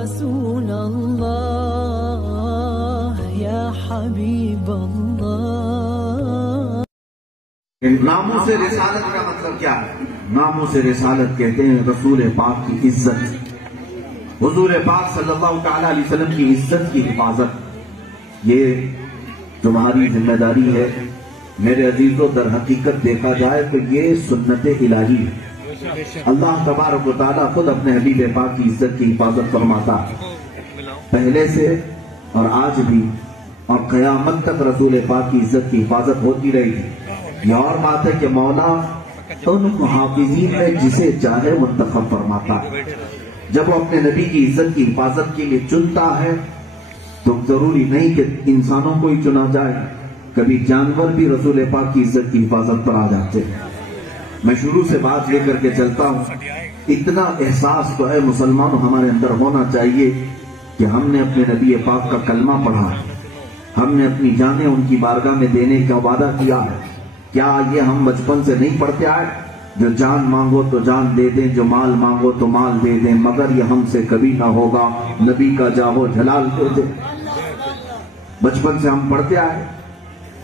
رسول اللہ یا حبیب اللہ۔ ناموس رسالت کا مطلب کیا ہے؟ ناموس رسالت کہتے ہیں رسول پاک کی عزت، حضور پاک صلی اللہ تعالی علیہ وسلم کی عزت کی حفاظت۔ یہ تمہاری ذمہ داری ہے میرے عزیزوں۔ در حقیقت دیکھا جائے تو یہ سنت الہی ہے۔ اللہ تبارک و تعالیٰ خود اپنے حبیب پاک کی عزت کی حفاظت فرماتا ہے، پہلے سے اور آج بھی، اور قیامت تک رسول پاک کی عزت کی حفاظت ہوتی رہے گی۔ یہ اور بات ہے کہ مولا ان محافظین میں جسے چاہے منتخب فرماتا ہے۔ جب وہ اپنے نبی کی عزت کی حفاظت کے لیے چنتا ہے تو ضروری نہیں کہ انسانوں کو ہی چنا جائے، کبھی جانور بھی رسول پاک کی عزت کی حفاظت پر آ جاتے ہیں۔ میں شروع سے بات لے کر کے چلتا ہوں، اتنا احساس تو ہے مسلمانوں ہمارے اندر ہونا چاہیے کہ ہم نے اپنے نبی پاک کا کلمہ پڑھا ہے، ہم نے اپنی جانیں ان کی بارگاہ میں دینے کا وعدہ کیا ہے۔ کیا یہ ہم بچپن سے نہیں پڑھتے آئے؟ جو جان مانگو تو جان دے دیں، جو مال مانگو تو مال دے دیں، مگر یہ ہم سے کبھی نہ ہوگا نبی کا جاہو جلال دے دیں۔ بچپن سے ہم پڑھتے آئے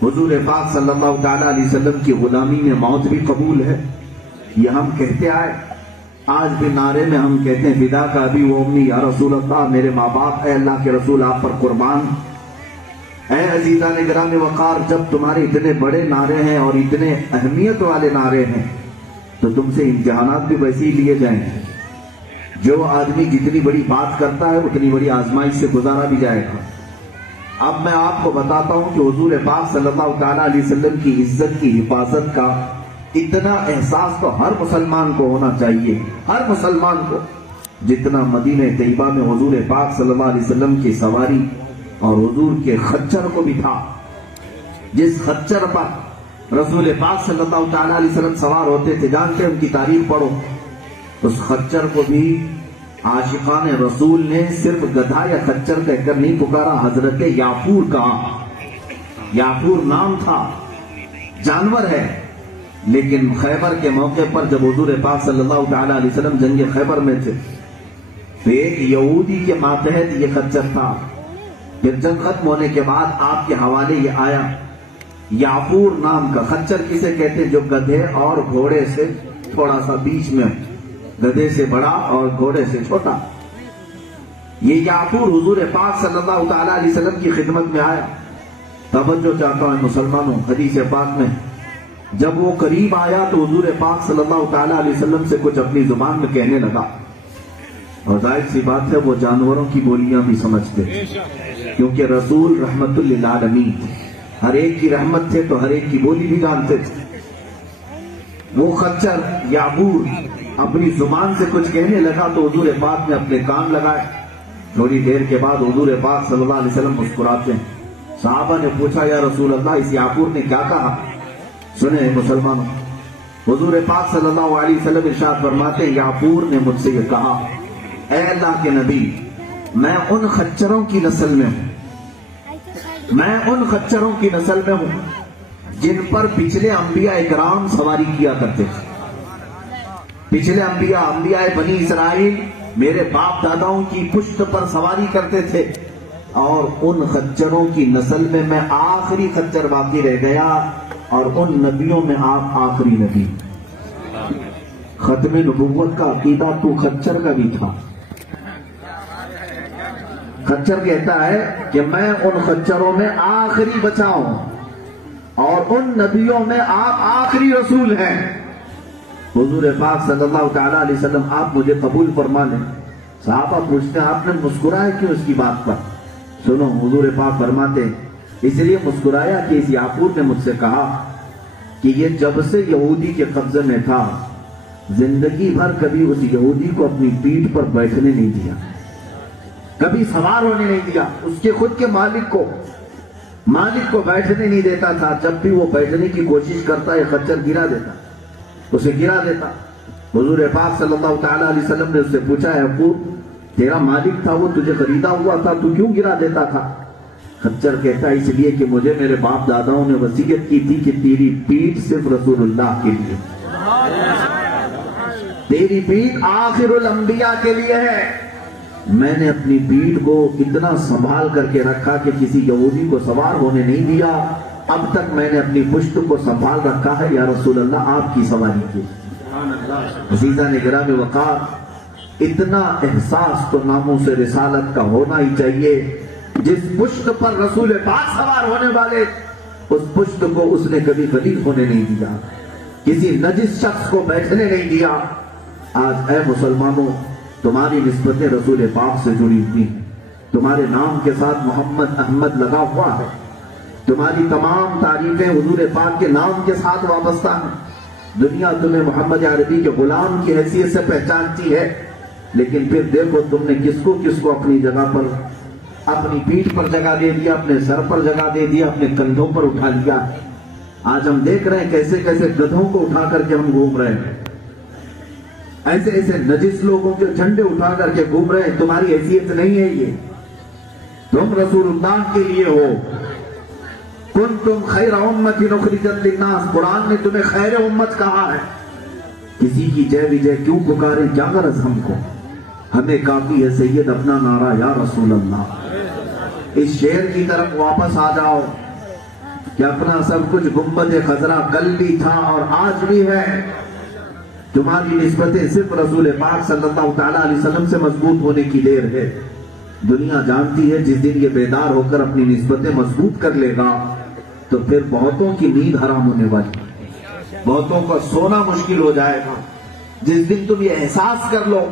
حضور پاک صلی اللہ تعالیٰ علیہ وسلم کی غلامی میں موت بھی قبول ہے، یہ ہم کہتے آئے۔ آج بھی نعرے میں ہم کہتے ہیں فدا کا ابی و امی یا رسول اللہ، میرے ماں باپ اے اللہ کے رسول آپ پر قربان۔ اے عزیزان گرامی وقار، جب تمہارے اتنے بڑے نعرے ہیں اور اتنے اہمیت والے نعرے ہیں تو تم سے امتحانات بھی ویسے ہی لیے جائیں گے۔ جو آدمی جتنی بڑی بات کرتا ہے اتنی بڑی آزمائش سے گزارا بھی جائے گا۔ اب میں آپ کو بتاتا ہوں کہ حضور پاک صلی اللہ تعالیٰ علیہ وسلم کی عزت کی حفاظت کا اتنا احساس تو ہر مسلمان کو ہونا چاہیے، ہر مسلمان کو، جتنا مدینہ طیبہ میں حضور پاک صلی اللہ علیہ وسلم کی سواری اور حضور کے خچر کو بھی تھا۔ جس خچر پر رسول پاک صلی اللہ تعالیٰ علیہ وسلم سوار ہوتے تھے، جانتے ہیں ان کی تاریخ پڑھو، اس خچر کو بھی عاشقان رسول نے صرف گدھا یا خچر کہہ کر نہیں پکارا، حضرت یافور کہا۔ یافور نام تھا، جانور ہے، لیکن خیبر کے موقع پر جب حضور پاک صلی اللہ تعالیٰ علیہ وسلم جنگ خیبر میں تھے تو ایک یہودی کے ماتحت یہ خچر تھا۔ پھر جنگ ختم ہونے کے بعد آپ کے حوالے یہ آیا، یافور نام کا خچر کسے کہتے ہیں؟ جو گدھے اور گھوڑے سے تھوڑا سا بیچ میں، گدھے سے بڑا اور گھوڑے سے چھوٹا۔ یہ یافور حضور پاک صلی اللہ تعالیٰ علیہ وسلم کی خدمت میں آیا۔ توجہ چاہتا ہوں مسلمانوں، حدیث پاک میں جب وہ قریب آیا تو حضور پاک صلی اللہ تعالیٰ علیہ وسلم سے کچھ اپنی زبان میں کہنے لگا، اور ظاہر سی بات ہے وہ جانوروں کی بولیاں بھی سمجھتے تھے، کیونکہ رسول رحمت للعالمین تھے، ہر ایک کی رحمت تھے تو ہر ایک کی بولی بھی جانتے تھے۔ وہ خچر یافور اپنی زبان سے کچھ کہنے لگا تو حضور پاک نے اپنے کان لگائے۔ تھوڑی دیر کے بعد حضور پاک صلی اللہ علیہ وسلم مسکراتے ہیں۔ صحابہ نے پوچھا یا رسول اللہ اس یافور نے کیا کہا؟ سنیں مسلمانوں، حضور پاک صلی اللہ علیہ وسلم ارشاد فرماتے ہیں یافور نے مجھ سے یہ کہا، اے اللہ کے نبی، میں ان خچروں کی نسل میں ہوں، میں ان خچروں کی نسل میں ہوں جن پر پچھلے انبیاء اکرام سواری کیا کرتے تھے۔ پچھلے انبیاء بنی اسرائیل میرے باپ داداؤں کی پشت پر سواری کرتے تھے، اور ان خچروں کی نسل میں میں آخری خچر باقی رہ گیا، اور ان نبیوں میں آپ آخری نبی۔ ختم نبوت کا عقیدہ تو خچر کا بھی تھا۔ خچر کہتا ہے کہ میں ان خچروں میں آخری بچا ہوں، اور ان نبیوں میں آپ آخری رسول ہیں۔ حضور پاک صلی اللہ تعالیٰ علیہ وسلم آپ مجھے قبول فرما لیں۔ صحابہ پوچھتے ہیں آپ نے مسکرایا کیوں اس کی بات پر؟ سنو، حضور پاک فرماتے ہیں اس لیے مسکرایا کہ اس یافور نے مجھ سے کہا کہ یہ جب سے یہودی کے قبضے میں تھا زندگی بھر کبھی اس یہودی کو اپنی پیٹھ پر بیٹھنے نہیں دیا، کبھی سوار ہونے نہیں دیا۔ اس کے خود کے مالک کو بیٹھنے نہیں دیتا تھا، جب بھی وہ بیٹھنے کی کوشش کرتا یہ خچر گرا دیتا، اسے گرا دیتا۔ حضور پاک صلی اللہ تعالیٰ علیہ وسلم نے اس سے پوچھا یعقوب تیرا مالک تھا وہ تجھے خریدا ہوا تھا، تو کیوں گرا دیتا تھا؟ خچر کہتا ہے اس لیے کہ مجھے میرے باپ داداؤں نے وصیت کی تھی کہ تیری پیٹھ صرف رسول اللہ کے لیے، تیری پیٹھ آخر الانبیاء کے لیے ہے، میں نے اپنی پیٹھ کو اتنا سنبھال کر کے رکھا کہ کسی یہودی کو سوار ہونے نہیں دیا، اب تک میں نے اپنی پشت کو سنبھال رکھا ہے، یا رسول اللہ آپ کی سواری کی۔ عزیزان گرامی وقار، اتنا احساس تو ناموس رسالت کا ہونا ہی چاہیے۔ جس پشت پر رسول پاک سوار ہونے والے، اس پشت کو اس نے کبھی غلیظ ہونے نہیں دیا، کسی نجس شخص کو بیٹھنے نہیں دیا۔ آج اے مسلمانوں، تمہاری نسبتیں رسول پاک سے جڑی ہوئی ہیں، تمہارے نام کے ساتھ محمد احمد لگا ہوا ہے، تمہاری تمام تعریفیں حضور پاک کے نام کے ساتھ وابستہ ہیں۔ دنیا تمہیں محمد عربی کے غلام کی حیثیت سے پہچانتی ہے، لیکن پھر دیکھو تم نے کس کو اپنی جگہ پر، اپنی پیٹھ پر جگہ دے دیا، اپنے سر پر جگہ دے دیا، اپنے کندھوں پر اٹھا لیا۔ آج ہم دیکھ رہے ہیں کیسے کیسے گدھوں کو اٹھا کر کے ہم گھوم رہے ہیں، ایسے ایسے نجس لوگوں کے جھنڈے اٹھا کر کے گھوم رہے ہیں۔ تمہاری حیثیت نہیں ہے یہ، تم رسول اللہ کے لیے ہو۔ کنتم خیر امت اخرجت للناس، قرآن نے تمہیں خیر امت کہا ہے۔ کسی کی جے وجے کیوں پکارے، کیا غرض ہم کو، ہمیں کافی ہے سید اپنا نعرہ یا رسول اللہ۔ اس شعر کی طرف واپس آ جاؤ کہ اپنا سب کچھ گنبد خضرا کل بھی تھا اور آج بھی ہے۔ تمہاری نسبتیں صرف رسول پاک صلی اللہ تعالیٰ علیہ وسلم سے مضبوط ہونے کی دیر ہے۔ دنیا جانتی ہے جس دن یہ بیدار ہو کر اپنی نسبتیں مضبوط کر لے گا تو پھر بہتوں کی نیند حرام ہونے والی، بہتوں کا سونا مشکل ہو جائے گا۔ جس دن تم یہ احساس کر لو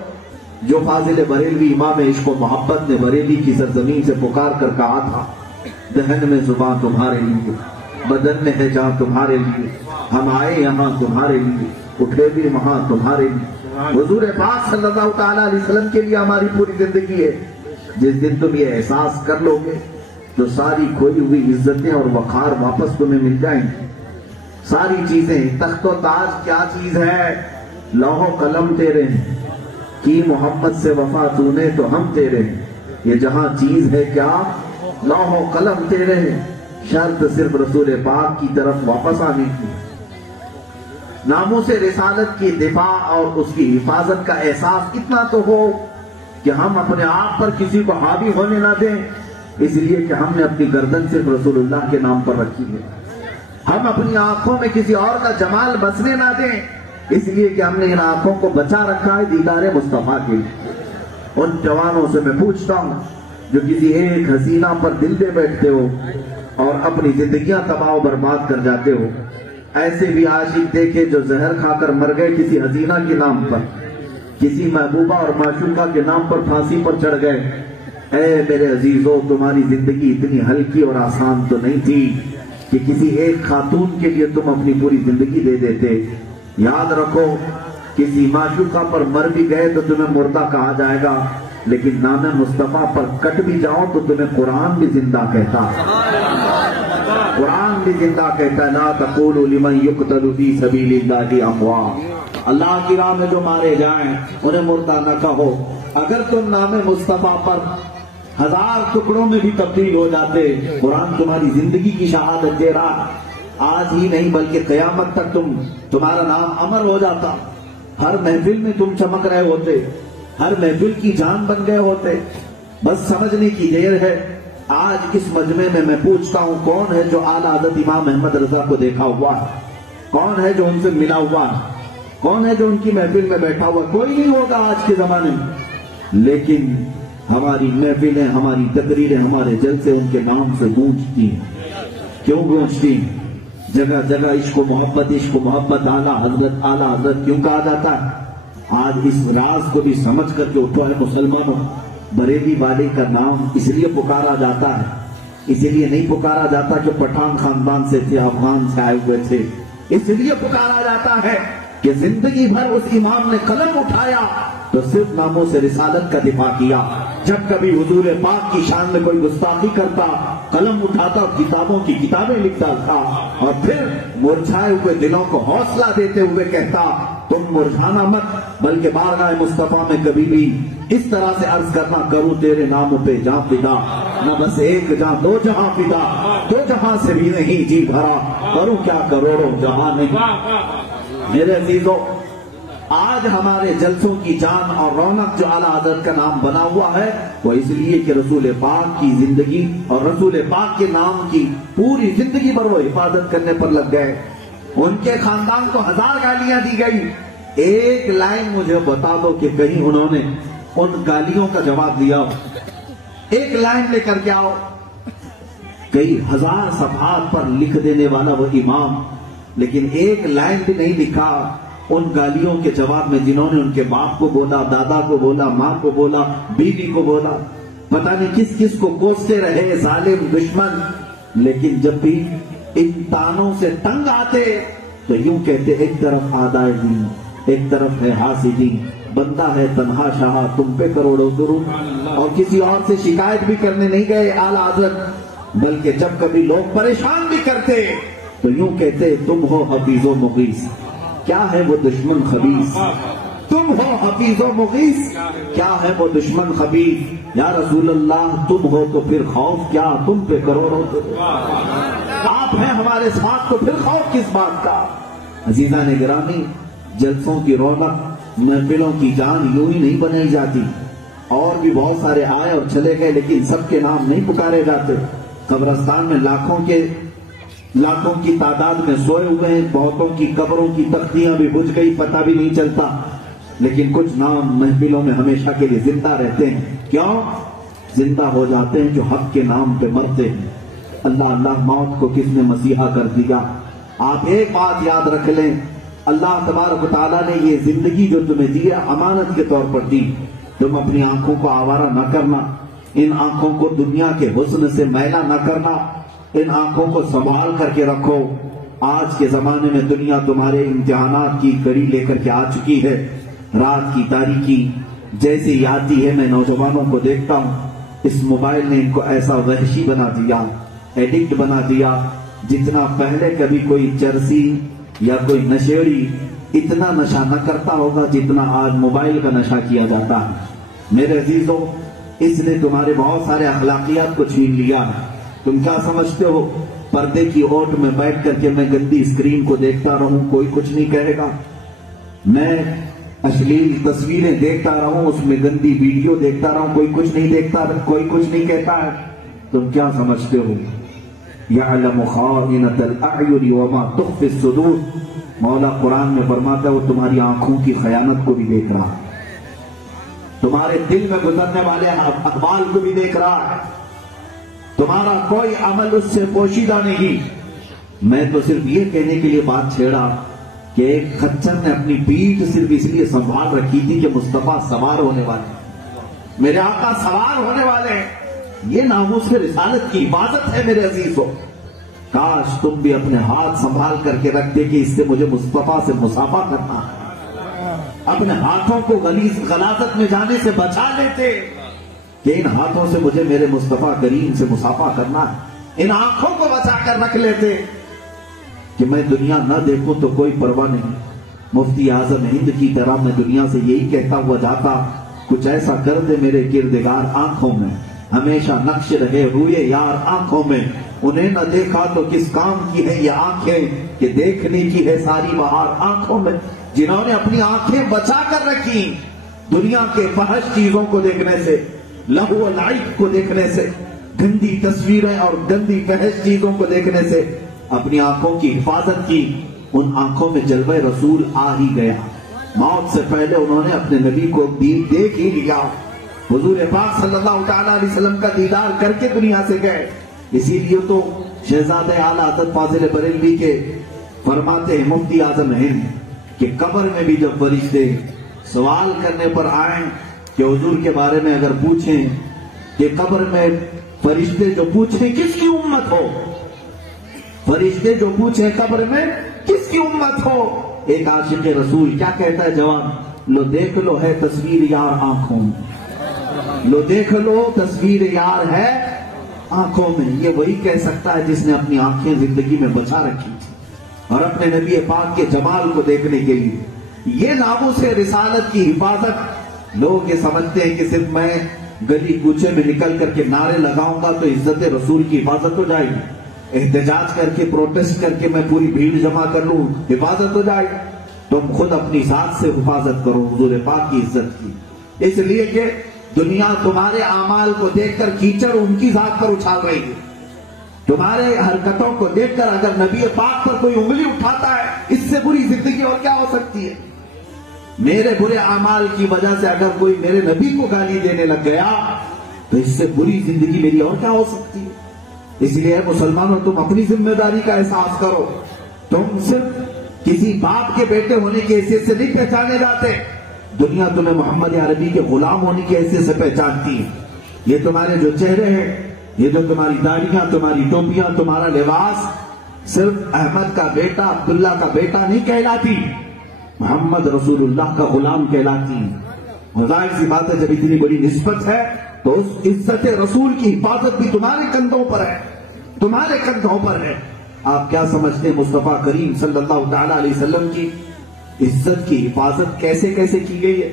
جو فاضل بریلوی امام عشق و محبت نے بریلی کی سرزمین سے پکار کر کہا تھا، دہن میں زبان تمہارے لیے، بدن میں ہے جان تمہارے لیے، ہم آئے یہاں تمہارے لیے، اٹھے بھی وہاں تمہارے لیے۔ حضور پاک صلی اللہ تعالیٰ علیہ وسلم کے لیے ہماری پوری زندگی ہے۔ جس دن تم یہ احساس کر لو گے تو ساری کھوئی ہوئی عزتیں اور وقار واپس تمہیں مل جائیں گی۔ ساری چیزیں، تخت و تاج کیا چیز ہے، لوح و قلم تیرے ہیں، کی محمد سے وفا تو نے تو ہم تیرے ہیں۔ یہ جہاں چیز ہے کیا، لوح و قلم تیرے ہیں، شرط صرف رسول پاک کی طرف واپس آنے کی۔ ناموس رسالت کی دفاع اور اس کی حفاظت کا احساس اتنا تو ہو کہ ہم اپنے آپ پر کسی کو حاوی ہونے نہ دیں، اس لیے کہ ہم نے اپنی گردن صرف رسول اللہ کے نام پر رکھی ہے۔ ہم اپنی آنکھوں میں کسی اور کا جمال بسنے نہ دیں، اس لیے کہ ہم نے ان آنکھوں کو بچا رکھا ہے دیدار مصطفیٰ کے لیے۔ ان جوانوں سے میں پوچھتا ہوں جو کسی ایک حسینہ پر دل دے بیٹھتے ہو اور اپنی زندگیاں تباہ و برباد کر جاتے ہو، ایسے بھی عاشق دیکھے جو زہر کھا کر مر گئے کسی حسینہ کے نام پر، کسی محبوبہ اور معشوقہ کے نام پر پھانسی پر چڑھ گئے۔ اے میرے عزیزو، تمہاری زندگی اتنی ہلکی اور آسان تو نہیں تھی کہ کسی ایک خاتون کے لیے تم اپنی پوری زندگی دے دیتے۔ یاد رکھو، کسی معشوقہ پر مر بھی گئے تو تمہیں مردہ کہا جائے گا، لیکن نام مصطفیٰ پر کٹ بھی جاؤ تو تمہیں قرآن بھی زندہ کہتا ہے۔ قرآن بھی زندہ کہتا ہے، لا تقولوا لمن يقتل في سبيل الله اموات، اللہ کی راہ میں جو مارے جائیں انہیں مردہ نہ کہو۔ اگر تم نام مصطفیٰ پر 1000 ٹکڑوں میں بھی تبدیل ہو جاتے، قرآن تمہاری زندگی کی شہادت دے رہا، آج ہی نہیں بلکہ قیامت تک تمہارا نام امر ہو جاتا۔ ہر محفل میں تم چمک رہے ہوتے، ہر محفل کی جان بن گئے ہوتے۔ بس سمجھنے کی دیر ہے۔ آج اس مجمع میں میں پوچھتا ہوں، کون ہے جو اعلیٰ حضرت امام احمد رضا کو دیکھا ہوا ہے؟ کون ہے جو ان سے ملا ہوا ہے؟ کون ہے جو ان کی محفل میں بیٹھا ہوا ہے؟ کوئی نہیں ہوگا آج کے زمانے میں، لیکن ہماری محفلیں، ہماری تقریریں، ہمارے جلسے ان کے نام سے گونجتی ہیں۔ کیوں گونجتی ہیں؟ جگہ جگہ عشق و محبت اعلیٰ حضرت کیوں کہا جاتا ہے؟ آج اس راز کو بھی سمجھ کر کے اٹھو ہے مسلمانوں، بریلی والے کا نام اس لیے پکارا جاتا ہے، اس لیے نہیں پکارا جاتا کہ پٹھان خاندان سے تھے، افغان سے آئے ہوئے تھے، اس لیے پکارا جاتا ہے کہ زندگی بھر اس امام نے قلم اٹھایا تو صرف ناموں سے رسالت کا دفاع کیا۔ جب کبھی حضور پاک کی شان میں کوئی گستاخی کرتا، قلم اٹھاتا، کتابوں کی کتابیں لکھتا تھا، اور پھر مرجھائے ہوئے دلوں کو حوصلہ دیتے ہوئے کہتا، تم مرجھانا مت، بلکہ بارگاہ مصطفیٰ میں کبھی بھی اس طرح سے عرض کرنا، کروں تیرے نام پہ جاں فدا، نہ بس ایک جاں دو جہاں فدا، دو جہاں سے بھی نہیں جی بھرا، کروں کیا کروڑوں جہاں نہیں۔ میرے عزیزوں، آج ہمارے جلسوں کی جان اور رونق جو اعلیٰ حضرت کا نام بنا ہوا ہے وہ اس لیے کہ رسول پاک کی زندگی اور رسول پاک کے نام کی پوری زندگی پر وہ حفاظت کرنے پر لگ گئے. ان کے خاندان کو 1000 گالیاں دی گئی. ایک لائن مجھے بتا دو کہ کہیں انہوں نے ان گالیوں کا جواب دیا ہو. ایک لائن لے کر کے آؤ. کئی 1000 صفحات پر لکھ دینے والا وہ امام، لیکن ایک لائن بھی نہیں لکھا ان گالیوں کے جواب میں جنہوں نے ان کے باپ کو بولا، دادا کو بولا، ماں کو بولا، بیوی کو بولا. پتہ نہیں کس کس کو کوستے رہے ظالم دشمن. لیکن جب بھی ان تانوں سے تنگ آتے تو یوں کہتے ایک طرف آدائے دین، ایک طرف ہے حاسدین، بندہ ہے تنہا شاہ تم پہ کروڑوں درود. اور کسی اور سے شکایت بھی کرنے نہیں گئے اعلیٰ حضرت، بلکہ جب کبھی لوگ پریشان بھی کرتے تو یوں کہتے تم ہو حفیظ و مغیث. کیا ہے وہ دشمن خبیث؟ تم ہو حفیظ و مغیث، کیا ہے وہ دشمن خبیث؟ یا رسول اللہ تم ہو تو پھر خوف کیا، تم پہ کروڑوں درود. آپ ہیں ہمارے ساتھ تو پھر خوف کس بات کا؟ عزیزان گرامی، جلسوں کی رونق، محفلوں کی جان یوں ہی نہیں بنائی جاتی. اور بھی بہت سارے آئے اور چلے گئے لیکن سب کے نام نہیں پکارے جاتے. قبرستان میں لاکھوں کی تعداد میں سوئے ہوئے ہیں. بہتوں کی قبروں کی تختیاں بھی بجھ گئی، پتہ بھی نہیں چلتا. لیکن کچھ نام محفلوں میں ہمیشہ کے لیے زندہ رہتے ہیں. کیوں زندہ ہو جاتے ہیں؟ جو حق کے نام پہ مرتے ہیں. اللہ اللہ موت کو کس نے مسیحا کر دیا؟ آپ ایک بات یاد رکھ لیں، اللہ تبارک و تعالیٰ نے یہ زندگی جو تمہیں دی ہے امانت کے طور پر دی. تم اپنی آنکھوں کو آوارہ نہ کرنا، ان آنکھوں کو دنیا کے حسن سے میلا نہ کرنا، ان آنکھوں کو سنبھال کر کے رکھو. آج کے زمانے میں دنیا تمہارے امتحانات کی کڑی لے کر کے آ چکی ہے. رات کی تاریکی جیسے آتی ہے میں نوجوانوں کو دیکھتا ہوں، اس موبائل نے ان کو ایسا وحشی بنا دیا، ایڈکٹ بنا دیا. جتنا پہلے کبھی کوئی چرسی یا کوئی نشیڑی اتنا نشہ نہ کرتا ہوگا جتنا آج موبائل کا نشہ کیا جاتا ہے. میرے عزیزوں، اس نے تمہارے بہت سارے اخلاقیات کو چھین لیا ہے. تم کیا سمجھتے ہو پردے کی اوٹ میں بیٹھ کر کے میں گندی اسکرین کو دیکھتا رہوں کوئی کچھ نہیں کہے گا؟ میں اشلیل تصویریں دیکھتا رہوں، اس میں گندی ویڈیو دیکھتا رہوں، کوئی کچھ نہیں دیکھتا، کوئی کچھ نہیں کہتا ہے؟ تم کیا سمجھتے ہو؟ یعلم خائنۃ الاعین وما تخفی الصدور. مولا قرآن میں فرماتا ہے وہ تمہاری آنکھوں کی خیانت کو بھی دیکھ رہا ہے، تمہارے دل میں گزرنے والے اقوال کو بھی دیکھ رہا ہے. تمہارا کوئی عمل اس سے پوشیدہ نہیں. میں تو صرف یہ کہنے کے لیے بات چھیڑا کہ ایک خچر نے اپنی پیٹھ صرف اس لیے سنبھال رکھی تھی کہ مصطفیٰ سوار ہونے والے، میرے آقا سوار ہونے والے ہیں. یہ ناموس رسالت کی حفاظت ہے میرے عزیزوں. کاش تم بھی اپنے ہاتھ سنبھال کر کے رکھتے کہ اس سے مجھے مصطفیٰ سے مصافحہ کرنا ہے. اپنے ہاتھوں کو غلاظت میں جانے سے بچا لیتے کہ ان ہاتھوں سے مجھے میرے مصطفیٰ کریم سے مصافحہ کرنا ہے. ان آنکھوں کو بچا کر رکھ لیتے کہ میں دنیا نہ دیکھوں تو کوئی پرواہ نہیں. مفتی اعظم ہند کی طرح میں دنیا سے یہی کہتا ہوا جاتا، کچھ ایسا کر دے میرے کردگار آنکھوں میں، ہمیشہ نقش رہے روئے یار آنکھوں میں. انہیں نہ دیکھا تو کس کام کی ہے یہ آنکھیں کہ دیکھنے کی ہے ساری بہار آنکھوں میں. جنہوں نے اپنی آنکھیں بچا کر رکھی دنیا کے فحش چیزوں کو دیکھنے سے، لہو و لعب کو دیکھنے سے، گندی تصویریں اور گندی فحش چیزوں کو دیکھنے سے اپنی آنکھوں کی حفاظت کی، ان آنکھوں میں جلوہ رسول آ ہی گیا. موت سے پہلے انہوں نے اپنے نبی کو دیکھ ہی لیا. حضور پاک صلی اللہ تعالیٰ علیہ وسلم کا دیدار کر کے دنیا سے گئے. اسی لیے تو شہزادہ اعلیٰ حضرت فاضل بریلوی کے فرماتے ہیں مفتی اعظم ہند کہ قبر میں بھی جب فرشتے سوال کرنے پر آئیں کہ حضور کے بارے میں اگر پوچھیں کہ قبر میں فرشتے جو پوچھیں کس کی امت ہو، فرشتے جو پوچھیں قبر میں کس کی امت ہو، ایک عاشق رسول کیا کہتا ہے جواب؟ لو دیکھ لو ہے تصویر یار آنکھوں میں، لو دیکھ لو تصویر یار ہے آنکھوں میں. یہ وہی کہہ سکتا ہے جس نے اپنی آنکھیں زندگی میں بچا رکھی تھی اور اپنے نبی پاک کے جمال کو دیکھنے کے لیے. یہ ناموس رسالت کی حفاظت. لوگ یہ سمجھتے ہیں کہ صرف میں گلی کوچے میں نکل کر کے نعرے لگاؤں گا تو عزت رسول کی حفاظت ہو جائے گی، احتجاج کر کے پروٹیسٹ کر کے میں پوری بھیڑ جمع کر لوں حفاظت ہو جائے گی. تم خود اپنی ذات سے حفاظت کرو حضور پاک کی عزت کی، اس لیے کہ دنیا تمہارے اعمال کو دیکھ کر کیچڑ ان کی ذات پر اچھال رہی ہے۔ تمہارے حرکتوں کو دیکھ کر اگر نبی پاک پر کوئی انگلی اٹھاتا ہے، اس سے بری زندگی اور کیا ہو سکتی ہے؟ میرے برے اعمال کی وجہ سے اگر کوئی میرے نبی کو گالی دینے لگ گیا تو اس سے بری زندگی میری اور کیا ہو سکتی ہے؟ اس لیے مسلمانوں تم اپنی ذمہ داری کا احساس کرو۔ تم صرف کسی باپ کے بیٹے ہونے کی حیثیت سے نہیں پہچانے جاتے، دنیا تمہیں محمد عربی کے غلام ہونے کی حیثیت سے پہچانتی ہے۔ یہ تمہارے جو چہرے ہیں، یہ جو تمہاری داڑیاں، تمہاری ٹوپیاں، تمہارا لباس صرف احمد کا بیٹا، عبداللہ کا بیٹا نہیں کہلاتی، محمد رسول اللہ کا غلام کہلاتی ہیں۔ ظاہر سی بات ہے جب اتنی بڑی نسبت ہے تو اس عزت رسول کی حفاظت بھی تمہارے کندھوں پر ہے، تمہارے کندھوں پر ہے۔ آپ کیا سمجھتے ہیں مصطفیٰ کریم صلی اللہ تعالیٰ علیہ وسلم کی عزت کی حفاظت کیسے کیسے کی گئی ہے؟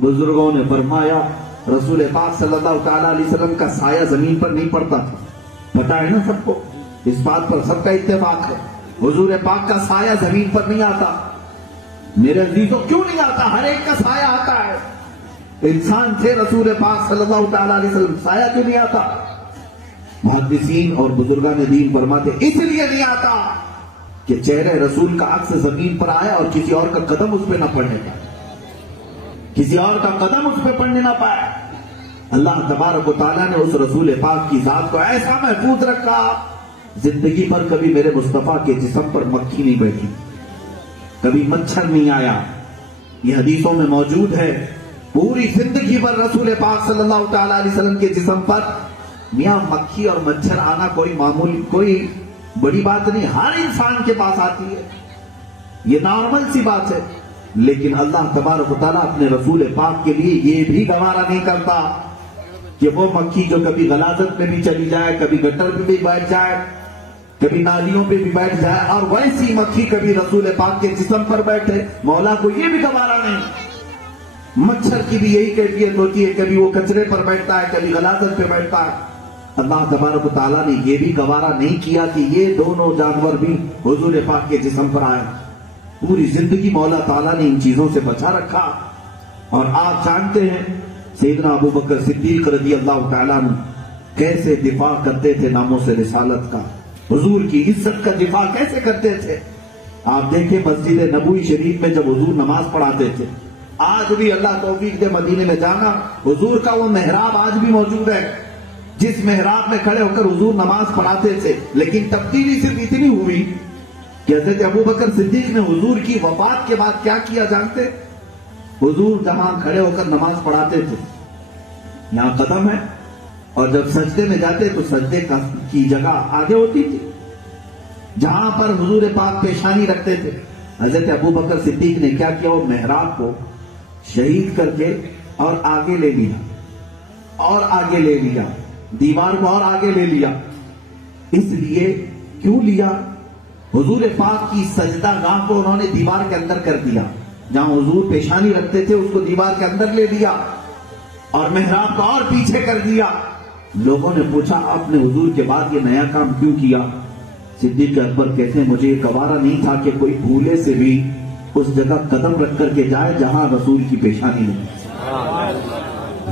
بزرگوں نے فرمایا رسول پاک صلی اللہ تعالیٰ علیہ وسلم کا سایہ زمین پر نہیں پڑتا تھا، پتا ہے نا سب کو، اس بات پر سب کا اتفاق ہے، حضور پاک کا سایہ زمین پر نہیں آتا۔ میرے عزیزوں کیوں نہیں آتا؟ ہر ایک کا سایہ آتا ہے، انسان تھے رسول پاک صلی اللہ تعالیٰ علیہ وسلم، سایہ کیوں نہیں آتا؟ محدثین اور بزرگان دین فرماتے اس لیے نہیں آتا کہ چہرے رسول کا عکس زمین پر آیا اور کسی اور کا قدم اس پہ نہ پڑنے پائے، کسی اور کا قدم اس پہ پڑنے نہ پائے۔ اللہ تبارک و تعالیٰ نے اس رسول پاک کی ذات کو ایسا محفوظ رکھا، زندگی پر کبھی میرے مصطفیٰ کے جسم پر مکھی نہیں بیٹھی، کبھی مچھر نہیں آیا۔ یہ حدیثوں میں موجود ہے، پوری زندگی پر رسول پاک صلی اللہ تعالیٰ علیہ وسلم کے جسم پر میاں مکھی اور مچھر آنا کوئی معمولی، کوئی بڑی بات نہیں، ہر انسان کے پاس آتی ہے، یہ نارمل سی بات ہے۔ لیکن اللہ تبارک و تعالیٰ اپنے رسول پاک کے لیے یہ بھی گوارا نہیں کرتا کہ وہ مکھی جو کبھی غلاظت میں بھی چلی جائے، کبھی گٹر پہ بھی بیٹھ جائے، کبھی نالیوں پہ بھی بیٹھ جائے، اور ویسی مکھی کبھی رسول پاک کے جسم پر بیٹھے، مولا کو یہ بھی گوارا نہیں۔ مچھر کی بھی یہی کیفیت ہوتی ہے، کبھی وہ کچرے پر بیٹھتا ہے، کبھی غلاظت پہ بیٹھتا ہے۔ اللہ تبارک و تعالیٰ نے یہ بھی گوارا نہیں کیا کہ یہ دونوں جانور بھی حضور پاک کے جسم پر آئے۔ پوری زندگی مولا تعالیٰ نے ان چیزوں سے بچا رکھا۔ اور آپ جانتے ہیں سیدنا ابو بکر صدیق رضی اللہ تعالیٰ عنہ کیسے دفاع کرتے تھے ناموس رسالت کا، حضور کی عزت کا دفاع کیسے کرتے تھے۔ آپ دیکھیں مسجد نبوی شریف میں جب حضور نماز پڑھاتے تھے، آج بھی اللہ توفیق دے مدینے میں جانا، حضور کا وہ محراب آج بھی موجود ہے جس محراب میں کھڑے ہو کر حضور نماز پڑھاتے تھے۔ لیکن تبدیلی صرف اتنی ہوئی کہ حضرت ابو بکر صدیق نے حضور کی وفات کے بعد کیا کیا جانتے؟ حضور جہاں کھڑے ہو کر نماز پڑھاتے تھے یہاں قدم ہے، اور جب سجدے میں جاتے تو سجدے کی جگہ آگے ہوتی تھی، جہاں پر حضور پاک پیشانی رکھتے تھے۔ حضرت ابو بکر صدیق نے کیا کیا؟ وہ محراب کو شہید کر کے اور آگے لے لیا، اور آگے لے لیا، دیوار کو اور آگے لے لیا۔ اس لیے کیوں لیا؟ حضور پاک کی سجدہ گاہ کو انہوں نے دیوار کے اندر کر دیا، جہاں حضور پیشانی رکھتے تھے اس کو دیوار کے اندر لے لیا اور محراب کو اور پیچھے کر دیا۔ لوگوں نے پوچھا آپ نے حضور کے بعد یہ نیا کام کیوں کیا؟ صدیق اکبر کہتے ہیں مجھے یہ گوارا نہیں تھا کہ کوئی بھولے سے بھی اس جگہ قدم رکھ کر کے جائے جہاں رسول کی پیشانی نہیں۔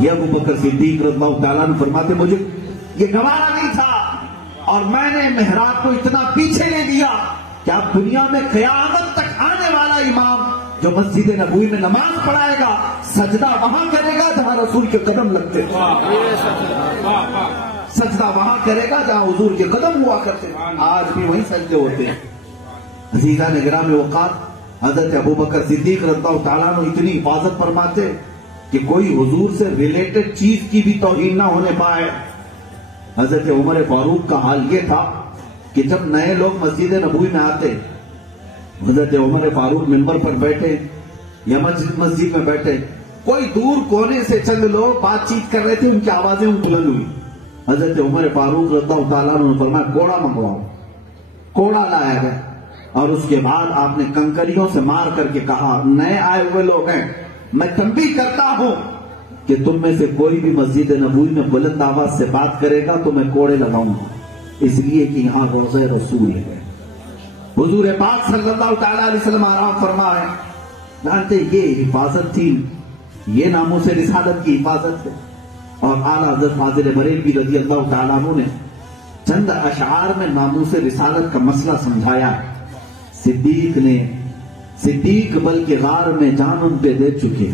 یہ ابو بکر صدیق رضی اللہ تعالیٰ عنہ فرماتے مجھے یہ گوارا نہیں تھا، اور میں نے محراب کو اتنا پیچھے لے دیا کہ اب دنیا میں قیامت تک آنے والا امام جو مسجد نبوی میں نماز پڑھائے گا سجدہ وہاں کرے گا جہاں رسول کے قدم لگتے تھے، سجدہ وہاں کرے گا جہاں حضور کے قدم ہوا کرتے تھے۔ آج بھی وہیں سجدے ہوتے ہیں۔ عزیزان گرامی اوقات، حضرت ابو بکر صدیق رضی اللہ تعالیٰ عنہ اتنی حفاظت فرماتے کہ کوئی حضور سے ریلیٹڈ چیز کی بھی توہین نہ ہونے پائے۔ حضرت عمر فاروق کا حال یہ تھا کہ جب نئے لوگ مسجد نبوی میں آتے، حضرت عمر فاروق منبر پر بیٹھے یا مسجد میں بیٹھے، کوئی دور کونے سے چند لوگ بات چیت کر رہے تھے، ان کی آوازیں بلند ہوئی۔ حضرت عمر فاروق رضی اللہ تعالیٰ عنہ نے فرمایا کوڑا منگواؤ، کوڑا لایا گیا، اور اس کے بعد آپ نے کنکریوں سے مار کر کے کہا نئے آئے ہوئے لوگ ہیں، میں تنبیہ کرتا ہوں کہ تم میں سے کوئی بھی مسجد نبوی میں بلند آواز سے بات کرے گا تو میں کوڑے لگاؤں گا، اس لیے کہ یہاں روضہ رسول ہے۔ حضور پاک صلی اللہ تعالیٰ علیہ وسلم آرام فرمائے جانتے یہ حفاظت تھی، یہ ناموس رسالت کی حفاظت ہے۔ اور اعلیٰ حضرت فاضل بریلوی رضی اللہ تعالیٰ عنہ نے چند اشعار میں ناموس رسالت کا مسئلہ سمجھایا ہے۔ صدیق بلکہ غار میں جان ان پہ دے چکے،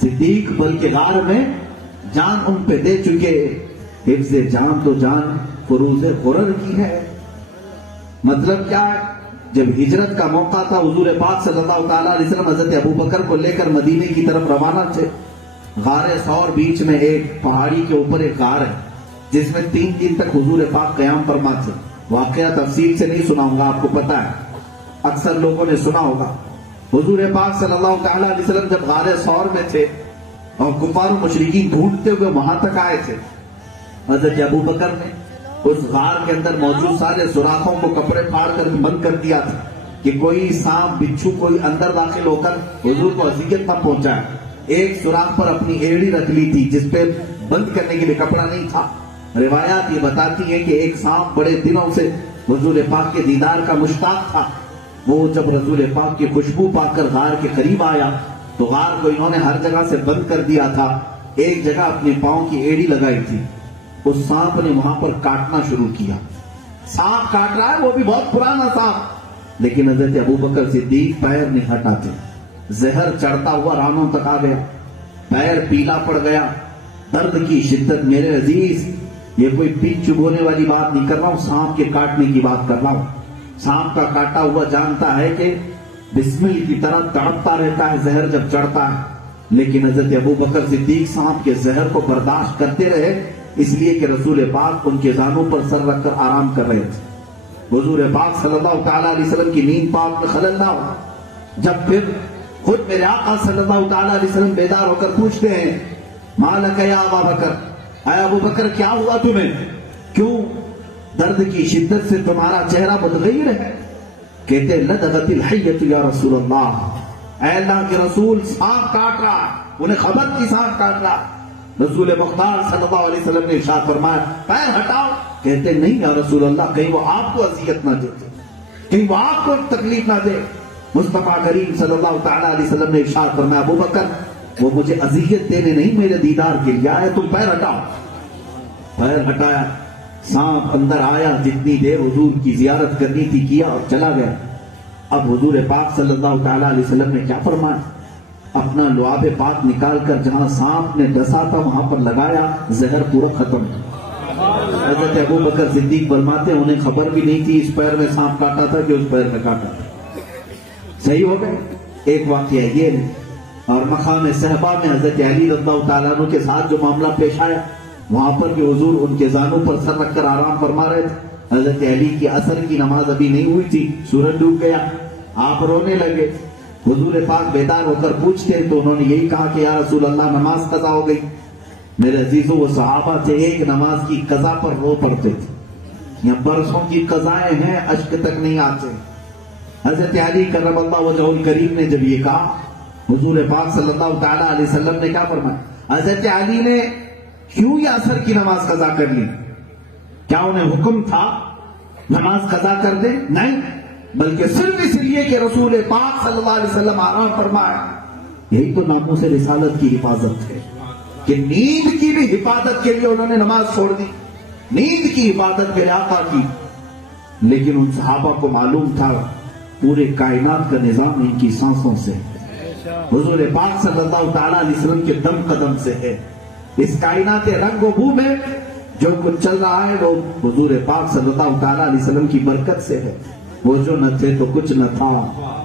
صدیق بلکہ غار میں جان ان پہ دے چکے، حفظ جان تو جان فروز غرر کی ہے۔ مطلب کیا ہے؟ جب ہجرت کا موقع تھا، حضور پاک صلی اللہ تعالیٰ علیہ وسلم حضرت ابوبکر کو لے کر مدینے کی طرف روانہ تھے۔ غار ثور بیچ میں ایک پہاڑی کے اوپر ایک غار ہے جس میں 3 دن تک حضور پاک قیام فرما تھے۔ واقعہ تفصیل سے نہیں سناؤں گا، آپ کو پتا ہے، اکثر لوگوں نے سنا ہوگا۔ حضور پاک صلی اللہ تعالیٰ علیہ وسلم جب غار ثور میں تھے اور کفار و مشرکین ڈھونڈتے ہوئے وہاں تک آئے تھے، حضرت ابوبکر نے اس غار کے اندر موجود سارے سوراخوں کو کپڑے پھاڑ کر بند کر دیا تھا کہ کوئی سانپ بچھو کوئی اندر داخل ہو کر حضور کو اذیت نہ پہنچائے۔ ایک سوراخ پر اپنی ایڑی رکھ لی تھی جس پہ بند کرنے کے لیے کپڑا نہیں تھا۔ روایات یہ بتاتی ہیں کہ ایک سانپ بڑے دنوں سے حضور پاک کے دیدار کا مشتاق تھا، وہ جب رسول پاک کی خوشبو پا کر غار کے قریب آیا تو غار کو انہوں نے ہر جگہ سے بند کر دیا تھا، ایک جگہ اپنے پاؤں کی ایڑی لگائی تھی۔ اس سانپ نے وہاں پر کاٹنا شروع کیا، سانپ کاٹ رہا ہے، وہ بھی بہت پرانا سانپ، لیکن حضرت ابوبکر صدیق پیر نہیں ہٹاتے۔ زہر چڑھتا ہوا رانوں تک آ گیا، پیر پیلا پڑ گیا، درد کی شدت۔ میرے عزیز، یہ کوئی پیٹ چبھونے والی بات نہیں کر رہا ہوں، سانپ کے کاٹنے کی بات کر رہا ہوں۔ سانپ کا کاٹا ہوا جانتا ہے کہ بسمل کی طرح تڑپتا رہتا ہے زہر جب چڑھتا ہے، لیکن حضرت ابوبکر صدیق سانپ کے زہر کو برداشت کرتے رہے، اس لیے کہ رسول پاک ان کے زانوں پر سر رکھ کر آرام کر رہے تھے۔ حضور پاک صلی اللہ تعالیٰ علیہ وسلم کی نیند پاک میں خلل نہ ہو۔ جب پھر خود میرے آقا صلی اللہ تعالیٰ علیہ وسلم بیدار ہو کر پوچھتے ہیں، مالک یا ابا بکر، اے ابو بکر کیا ہوا تمہیں؟ کیوں درد کی شدت سے تمہارا چہرہ متغیر ہے؟ کہتے لدغت الحیۃ یا رسول اللہ، اے اللہ کے رسول، سانپ کاٹ رہا، انہیں خبر کی سانپ کاٹ رہا۔ رسول مختار صلی اللہ علیہ وسلم نے ارشاد فرمایا، پیر ہٹاؤ۔ کہتے نہیں یا رسول اللہ، کہیں وہ آپ کو اذیت نہ دے، کہیں وہ آپ کو تکلیف نہ دے۔ مصطفیٰ کریم صلی اللہ تعالیٰ علیہ وسلم نے ارشاد فرمایا، ابو بکر وہ مجھے اذیت دینے نہیں، میرے دیدار کے لیے آیا، تم پیر ہٹاؤ۔ پیر ہٹایا، سانپ اندر آیا، جتنی دیر حضور کی زیارت کرنی تھی کیا اور چلا گیا۔ اب حضور پاک صلی اللہ تعالیٰ علیہ وسلم نے کیا فرمایا؟ اپنا لعاب پاک نکال کر جہاں سانپ نے ڈسا تھا وہاں پر لگایا، زہر پورا ختم۔ حضرت ابو بکر صدیق فرماتے انہیں خبر بھی نہیں تھی اس پیر میں سانپ کاٹا تھا کہ اس پیر میں کاٹا تھا۔ صحیح ہو گئے۔ ایک واقعہ یہ ہے، اور مقام صحبہ میں حضرت علی رضی اللہ تعالیٰ عنہ کے ساتھ جو معاملہ پیش آیا، وہاں پر بھی حضور ان کے زانوں پر سر رکھ کر آرام فرما رہے تھے۔ حضرت علی کی عصر کی نماز ابھی نہیں ہوئی تھی، سورج ڈوب گیا، آپ رونے لگے۔ حضور پاک بیدار ہو کر پوچھتے تو انہوں نے یہی کہا کہ یا رسول اللہ نماز قضا ہو گئی۔ میرے عزیزوں، وہ صحابہ تھے ایک نماز کی قضا پر رو پڑتے تھے، یا برسوں کی قضائیں ہیں اشک تک نہیں آتے۔ حضرت علی کرم اللہ وجہہ الکریم نے جب یہ کہا، حضور پاک صلی اللہ تعالیٰ علیہ وسلم نے کیا فرمایا؟ حضرت علی نے کیوں یہ عصر کی نماز قضا کر لی؟ کیا انہیں حکم تھا نماز قضا کر دیں؟ نہیں، بلکہ صرف اس لیے کہ رسول پاک صلی اللہ علیہ وسلم آرام فرمایا۔ یہی تو ناموس رسالت کی حفاظت ہے کہ نیند کی بھی حفاظت کے لیے انہوں نے نماز چھوڑ دی، نیند کی حفاظت میرے آقا کی۔ لیکن ان صحابہ کو معلوم تھا پورے کائنات کا نظام ان کی سانسوں سے، حضور پاک صلی اللہ تعالیٰ علیہ وسلم کے دم قدم سے ہے۔ اس کائنات رنگ و بو میں جو کچھ چل رہا ہے وہ حضور پاک صلی اللہ تعالیٰ علیہ وسلم کی برکت سے ہے۔ وہ جو نہ تھے تو کچھ نہ تھا،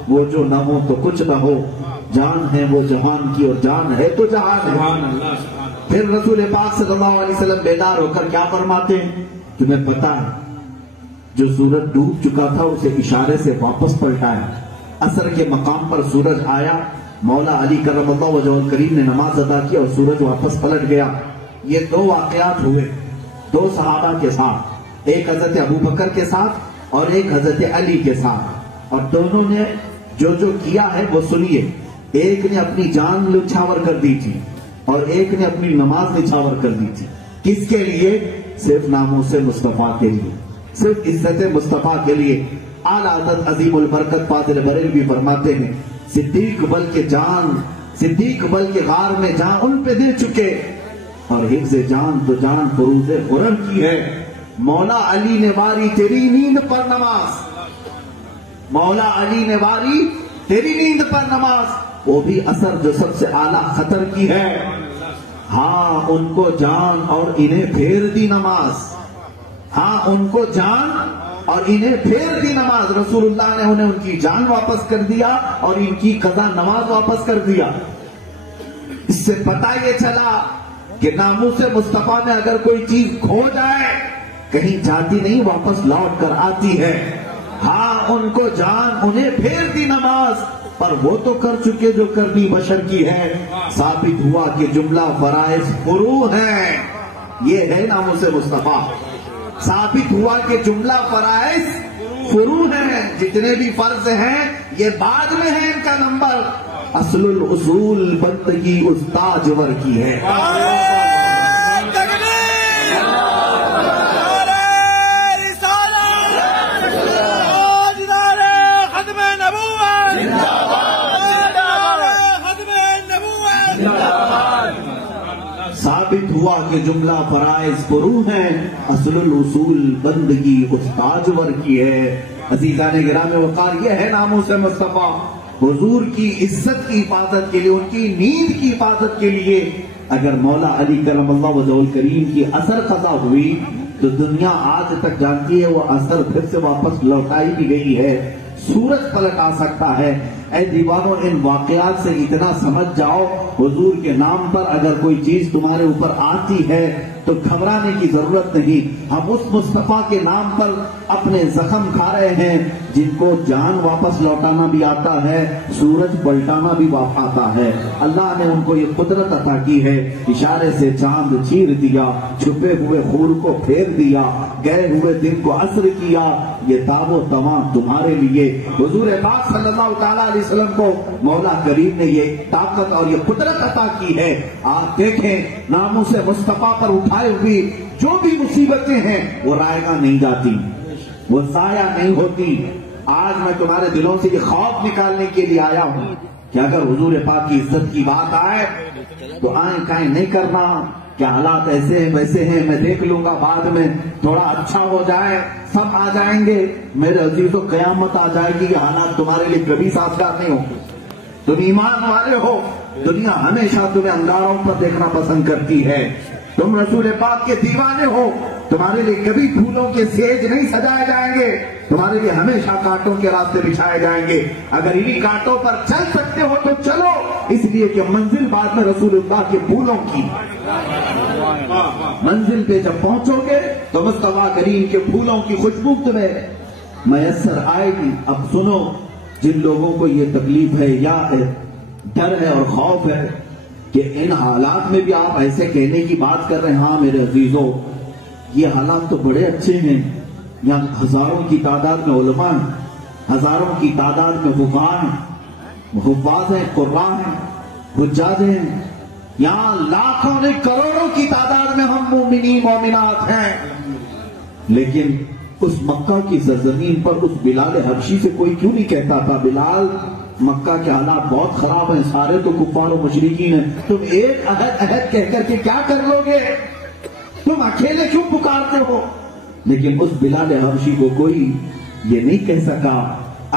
وہ جو نہ ہو تو کچھ نہ ہو، جان ہے وہ جہان کی اور جان ہے تو جہان ہے۔ پھر رسول پاک صلی اللہ علیہ وسلم بیدار ہو کر کیا فرماتے ہیں؟ تمہیں پتا ہے جو سورج ڈوب چکا تھا اسے اشارے سے واپس پلٹایا، عصر کے مقام پر سورج آیا، مولا علی کرم اللہ وجہہ الکریم نے نماز ادا کی اور سورج واپس پلٹ گیا۔ یہ دو واقعات ہوئے دو صحابہ کے ساتھ، ایک حضرت ابو بکر کے ساتھ اور ایک حضرت علی کے ساتھ، اور دونوں نے جو جو کیا ہے وہ سنیے۔ ایک نے اپنی جان نچھاور کر دی تھی اور ایک نے اپنی نماز نچھاور کر دی تھی۔ کس کے لیے؟ صرف ناموس مصطفیٰ کے لیے، صرف عزت مصطفیٰ کے لیے۔ اعلیٰ حضرت عظیم البرکت فاضل بریلوی فرماتے ہیں صدیق بلکہ غار میں جان ان پہ دے چکے، اور حفظ جان تو جان فروز خرم کی ہے۔ مولا علی نے واری تیری نیند پر نماز، مولا علی نے واری تیری نیند پر نماز، وہ بھی اثر جو سب سے اعلیٰ خطر کی ہے۔ ہاں ان کو جان اور انہیں پھیر دی نماز، ہاں ان کو جان اور انہیں پھیر دی نماز۔ رسول اللہ نے انہیں ان کی جان واپس کر دیا اور ان کی قضا نماز واپس کر دیا۔ اس سے پتہ یہ چلا کہ ناموس مصطفیٰ میں اگر کوئی چیز کھو جائے کہیں جاتی نہیں، واپس لوٹ کر آتی ہے۔ ہاں ان کو جان، انہیں پھیر دی نماز، پر وہ تو کر چکے جو کرنی بشر کی ہے۔ ثابت ہوا کہ جملہ فرائض فروع ہیں، یہ ہے ناموس مصطفیٰ۔ ثابت ہوا کہ جملہ فرائض فروع ہیں، جتنے بھی فرض ہیں یہ بعد میں ہے ان کا نمبر، اصل الاصول بندگی اس تاجور کی ہے۔ ثابت ہوا کہ جملہ فرائض فروع ہیں، اصل الاصول بندگی اس تاجور کی ہے۔ عزیزان گرامی وقار، یہ ہے ناموس مصطفیٰ۔ حضور کی عزت کی حفاظت کے لیے، ان کی نیند کی حفاظت کے لیے اگر مولا علی کرم اللہ وجہہ الکریم کی اثر قضا ہوئی تو دنیا آج تک جانتی ہے وہ اثر پھر سے واپس لوٹائی بھی گئی ہے۔ سورج پلٹ آ سکتا ہے۔ اے دیوانوں، ان واقعات سے اتنا سمجھ جاؤ، حضور کے نام پر اگر کوئی چیز تمہارے اوپر آتی ہے تو گھبرانے کی ضرورت نہیں۔ ہم اس مصطفیٰ کے نام پر اپنے زخم کھا رہے ہیں جن کو جان واپس لوٹانا بھی آتا ہے، سورج پلٹانا بھی آتا ہے۔ اللہ نے ان کو یہ قدرت عطا کی ہے، اشارے سے چاند چیر دیا، چھپے ہوئے خور کو پھیر دیا، گئے ہوئے دن کو عصر کیا، یہ تاب و تمام تمہارے لیے۔ حضور پاک صلی اللہ تعالیٰ علیہ وسلم کو مولا کریم نے یہ طاقت اور یہ قدرت عطا کی ہے۔ آپ دیکھیں ناموس مصطفیٰ پر اٹھائے ہوئی جو بھی مصیبتیں ہیں وہ رائگاں نہیں جاتی، وہ ضائع نہیں ہوتی۔ آج میں تمہارے دلوں سے یہ خوف نکالنے کے لیے آیا ہوں کہ اگر حضور پاک کی عزت کی بات آئے تو آئیں کائیں نہیں کرنا، کیا حالات ایسے ہیں ویسے ہیں، میں دیکھ لوں گا، بعد میں تھوڑا اچھا ہو جائے سب آ جائیں گے۔ میرے عزیزوں، قیامت آ جائے گی، یہ حالات تمہارے لیے کبھی سازگار نہیں ہوں گے۔ تم ایمان والے ہو، دنیا ہمیشہ تمہیں انگاروں پر دیکھنا پسند کرتی ہے۔ تم رسول پاک کے دیوانے ہو، تمہارے لیے کبھی پھولوں کے سیج نہیں سجائے جائیں گے، تمہارے لیے ہمیشہ کانٹوں کے راستے بچھائے جائیں گے۔ اگر انہی کانٹوں پر چل سکتے ہو تو چلو، اس لیے کہ منزل بعد میں رسول اللہ کے پھولوں کی۔ منزل پہ جب پہنچو گے تو مصطفیٰ کریم کے پھولوں کی خوشبو تمہیں میسر آئے گی۔ اب سنو، جن لوگوں کو یہ تکلیف ہے یا ڈر ہے اور خوف ہے کہ ان حالات میں بھی آپ ایسے کہنے کی بات کر رہے ہیں، ہاں میرے عزیزوں، یہ حالات تو بڑے اچھے ہیں، یہاں ہزاروں کی تعداد میں علماء ہیں، ہزاروں کی تعداد میں حفاظ ہیں، قراء ہیں، حجاج ہیں، یہاں لاکھوں نہیں کروڑوں کی تعداد میں ہم مومنین مومنات ہیں، لیکن اس مکہ کی سرزمین پر اس بلال حبشی سے کوئی کیوں نہیں کہتا تھا بلال مکہ کے حالات بہت خراب ہیں، سارے تو کفار و مشرکین ہیں، تم ایک عہد کہہ کر کے کیا کر لو گے، تم اکیلے کیوں پکارتے ہو؟ لیکن اس بلال حبشی کو کوئی یہ نہیں کہہ سکا۔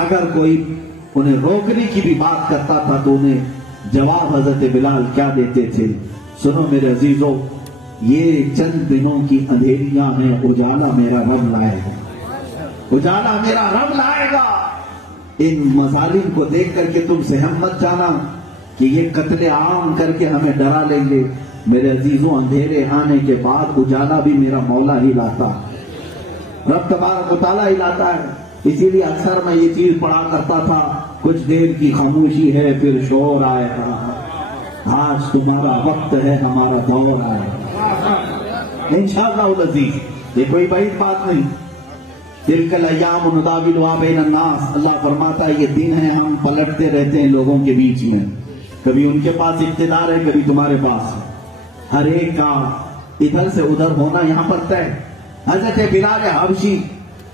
اگر کوئی انہیں روکنے کی بھی بات کرتا تھا تو انہیں جواب حضرت بلال کیا دیتے تھے؟ سنو میرے عزیزوں، یہ چند دنوں کی اندھیریاں ہیں، اجالا میرا رب لائے گا، اجالا میرا رب لائے گا۔ ان مظالم کو دیکھ کر کے تم سہم مت جانا کہ یہ قتل عام کر کے ہمیں ڈرا لیں گے۔ میرے عزیزوں، اندھیرے آنے کے بعد اجالا بھی میرا مولا ہی لاتا، رب تبارک و تعالیٰ ہی لاتا ہے۔ اسی لیے اکثر میں یہ چیز پڑھا کرتا تھا، کچھ دیر کی خاموشی ہے پھر شور آئے گا، آج تمہارا وقت ہے ہمارا دور آئے گا انشاءاللہ العزیز۔ یہ کوئی بعید بات نہیں۔ تلک الایام نداولها بین الناس، اللہ فرماتا ہے یہ دن ہے ہم پلٹتے رہتے ہیں لوگوں کے بیچ میں، کبھی ان کے پاس اقتدار ہے کبھی تمہارے پاس، ہر ایک کا ادھر سے ادھر ہونا یہاں پر طے۔ حضرت بلال حبشی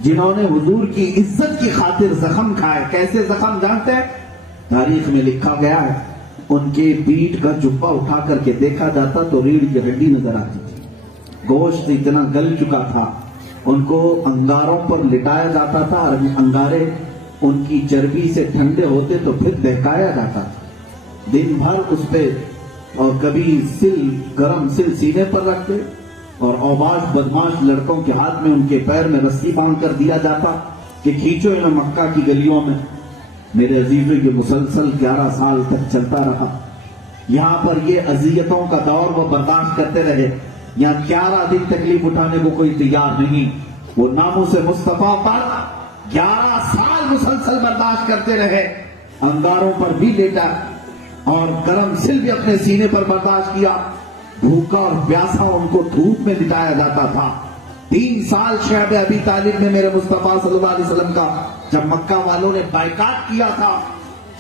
جنہوں نے حضور کی عزت کی خاطر زخم کھائے، کیسے زخم جانتے ہیں؟ تاریخ میں لکھا گیا ہے ان کے پیٹھ کا جبہ اٹھا کر کے دیکھا جاتا تو ریڑھ کی ہڈی نظر آتی تھی. گوشت اتنا گل چکا تھا. ان کو انگاروں پر لٹایا جاتا تھا اور انگارے ان کی چربی سے ٹھنڈے ہوتے تو پھر دہکایا جاتا تھا. دن بھر اس پہ اور کبھی گرم سل سینے پر رکھتے اور اوباش بدماش لڑکوں کے ہاتھ میں ان کے پیر میں رسی باندھ کر دیا جاتا کہ کھینچو انہیں مکہ کی گلیوں میں. میرے عزیزوں یہ مسلسل 11 سال تک چلتا رہا. یہاں پر یہ اذیتوں کا دور وہ برداشت کرتے رہے. یہاں 11 دن تکلیف اٹھانے کو کوئی تیار نہیں. وہ ناموس مصطفیٰ پر 11 سال مسلسل برداشت کرتے رہے. انگاروں پر بھی لیٹا اور گرم سل بھی اپنے سینے پر برداشت کیا. بھوکا اور پیاسا ان کو دھوپ میں لٹایا جاتا تھا. 3 سال شعب ابی طالب میں میرے مصطفیٰ صلی اللہ علیہ وسلم کا جب مکہ والوں نے بائیکاٹ کیا تھا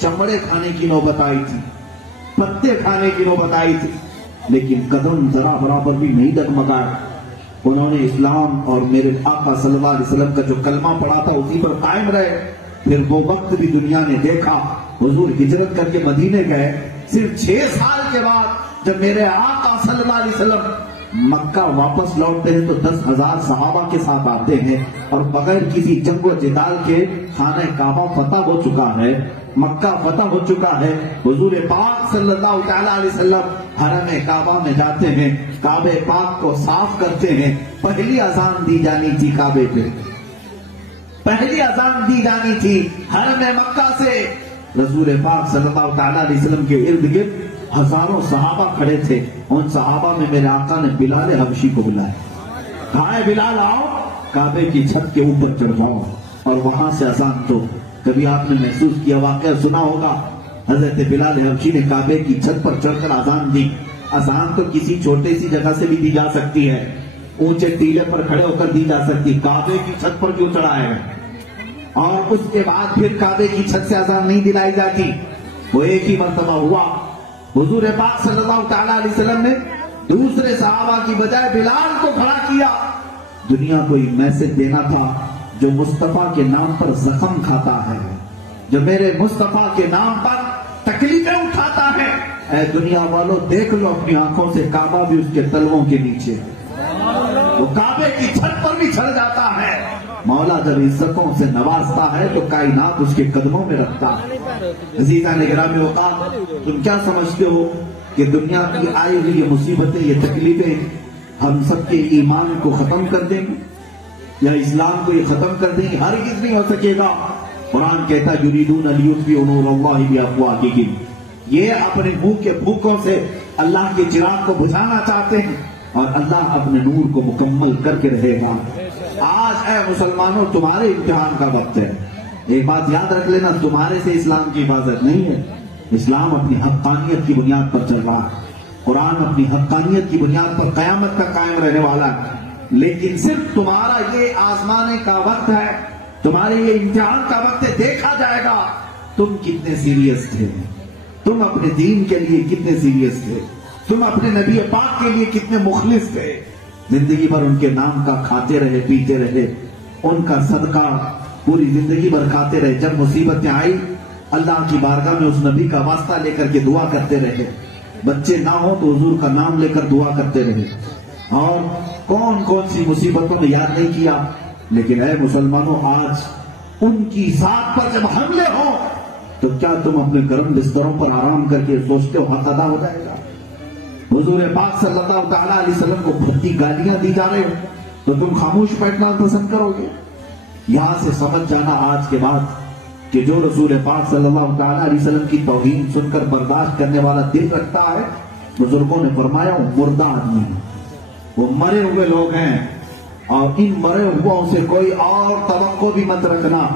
چمڑے کھانے کی نوبت آئی تھی, پتے کھانے کی نوبت آئی تھی, لیکن قدم ذرا برابر بھی نہیں ڈگمگایا. انہوں نے اسلام اور میرے آقا صلی اللہ علیہ وسلم کا جو کلمہ پڑھا تھا اسی پر قائم رہے. پھر وہ وقت بھی دنیا نے دیکھا. حضور ہجرت کر کے مدینے گئے. صرف 6 سال کے بعد جب میرے آقا صلی اللہ علیہ وسلم مکہ واپس لوٹتے ہیں تو 10,000 صحابہ کے ساتھ آتے ہیں اور بغیر کسی جنگ و جدال کے خانہ کعبہ فتح ہو چکا ہے, مکہ فتح ہو چکا ہے. حضور پاک صلی اللہ تعالی علیہ وسلم حرم کعبہ میں جاتے ہیں, کعبہ پاک کو صاف کرتے ہیں. پہلی اذان دی جانی تھی کعبے پہ, پہلی اذان دی جانی تھی حرم مکہ سے. رسول پاک صلی اللہ تعالی علیہ وسلم کے ارد گرد ہزاروں صحابہ کھڑے تھے. ان صحابہ میں میرے آقا نے بلال حبشی کو بلایا. کہا بلال آؤ کعبے کی چھت کے اوپر چڑھ جاؤ اور وہاں سے اذان دو. کبھی آپ نے محسوس کیا, واقعہ سنا ہوگا, حضرت بلال حبشی نے کعبے کی چھت پر چڑھ کر اذان دی. اذان تو کسی چھوٹے سی جگہ سے بھی دی جا سکتی ہے, اونچے ٹیلے پر کھڑے ہو کر دی جا سکتی. کعبے کی چھت پر کیوں چڑھائے گا؟ اور اس کے بعد پھر کعبے کی چھت سے اذان نہیں دلائی جاتی. وہ ایک ہی مرتبہ ہوا. حضور پاک صلی اللہ تعالی علیہ وسلم نے دوسرے صحابہ کی بجائے بلال کو کھڑا کیا. دنیا کو ایک میسج دینا تھا, جو مصطفیٰ کے نام پر زخم کھاتا ہے, جو میرے مصطفیٰ کے نام پر تکلیفیں اٹھاتا ہے, اے دنیا والوں دیکھ لو اپنی آنکھوں سے, کعبہ بھی اس کے تلووں کے نیچے, وہ کعبے کی چھت پر بھی چڑھ جاتا ہے. مولا جب عزتوں سے نوازتا ہے تو کائنات اس کے قدموں میں رکھتا ہے. عزیزان گرامی اوقات, تم کیا سمجھتے ہو کہ دنیا کی آئی ہوئی یہ مصیبتیں, یہ تکلیفیں ہم سب کے ایمان کو ختم کر دیں گے یا اسلام کو یہ ختم کر دیں گے؟ ہرگز نہیں ہو سکے گا. قرآن کہتا ہے یریدون لیطفئوا نور اللہ بافواہہم, یہ اپنے منہ کے پھونکوں سے اللہ کے چراغ کو بجھانا چاہتے ہیں اور اللہ اپنے نور کو مکمل کر کے رہے گا. آج اے مسلمانوں تمہارے امتحان کا وقت ہے. ایک بات یاد رکھ لینا, تمہارے سے اسلام کی حفاظت نہیں ہے. اسلام اپنی حقانیت کی بنیاد پر چل رہا ہے. قرآن اپنی حقانیت کی بنیاد پر قیامت تک قائم رہنے والا ہے. لیکن صرف تمہارا یہ آزمانے کا وقت ہے, تمہارے یہ امتحان کا وقت ہے. دیکھا جائے گا تم کتنے سیریس تھے, تم اپنے دین کے لیے کتنے سیریس تھے, تم اپنے نبی پاک کے لیے کتنے مخلص تھے. زندگی بھر ان کے نام کا کھاتے رہے, پیتے رہے, ان کا صدقہ پوری زندگی بھر کھاتے رہے. جب مصیبتیں آئی اللہ کی بارگاہ میں اس نبی کا واسطہ لے کر کے دعا کرتے رہے. بچے نہ ہو تو حضور کا نام لے کر دعا کرتے رہے. اور کون کون سی مصیبتوں نے یاد نہیں کیا. لیکن اے مسلمانوں, آج ان کی ذات پر جب حملے ہوں تو کیا تم اپنے گرم بستروں پر آرام کر کے سوچتے ہو حق ادا ہو جائے گا؟ حضور پاک صلی اللہ تعالیٰ علیہ وسلم کو بھرتی گالیاں دی جا رہے ہو تو تم خاموش بیٹھنا پسند کرو گے؟ یہاں سے سمجھ جانا آج کے بعد کہ جو رسول پاک صلی اللہ تعالیٰ علیہ وسلم کی توہین سن کر برداشت کرنے والا دل رکھتا ہے, بزرگوں نے فرمایا وہ مردہ آدمی ہے, وہ مرے ہوئے لوگ ہیں, اور ان مرے ہوئے سے کوئی اور توقع بھی مت رکھنا.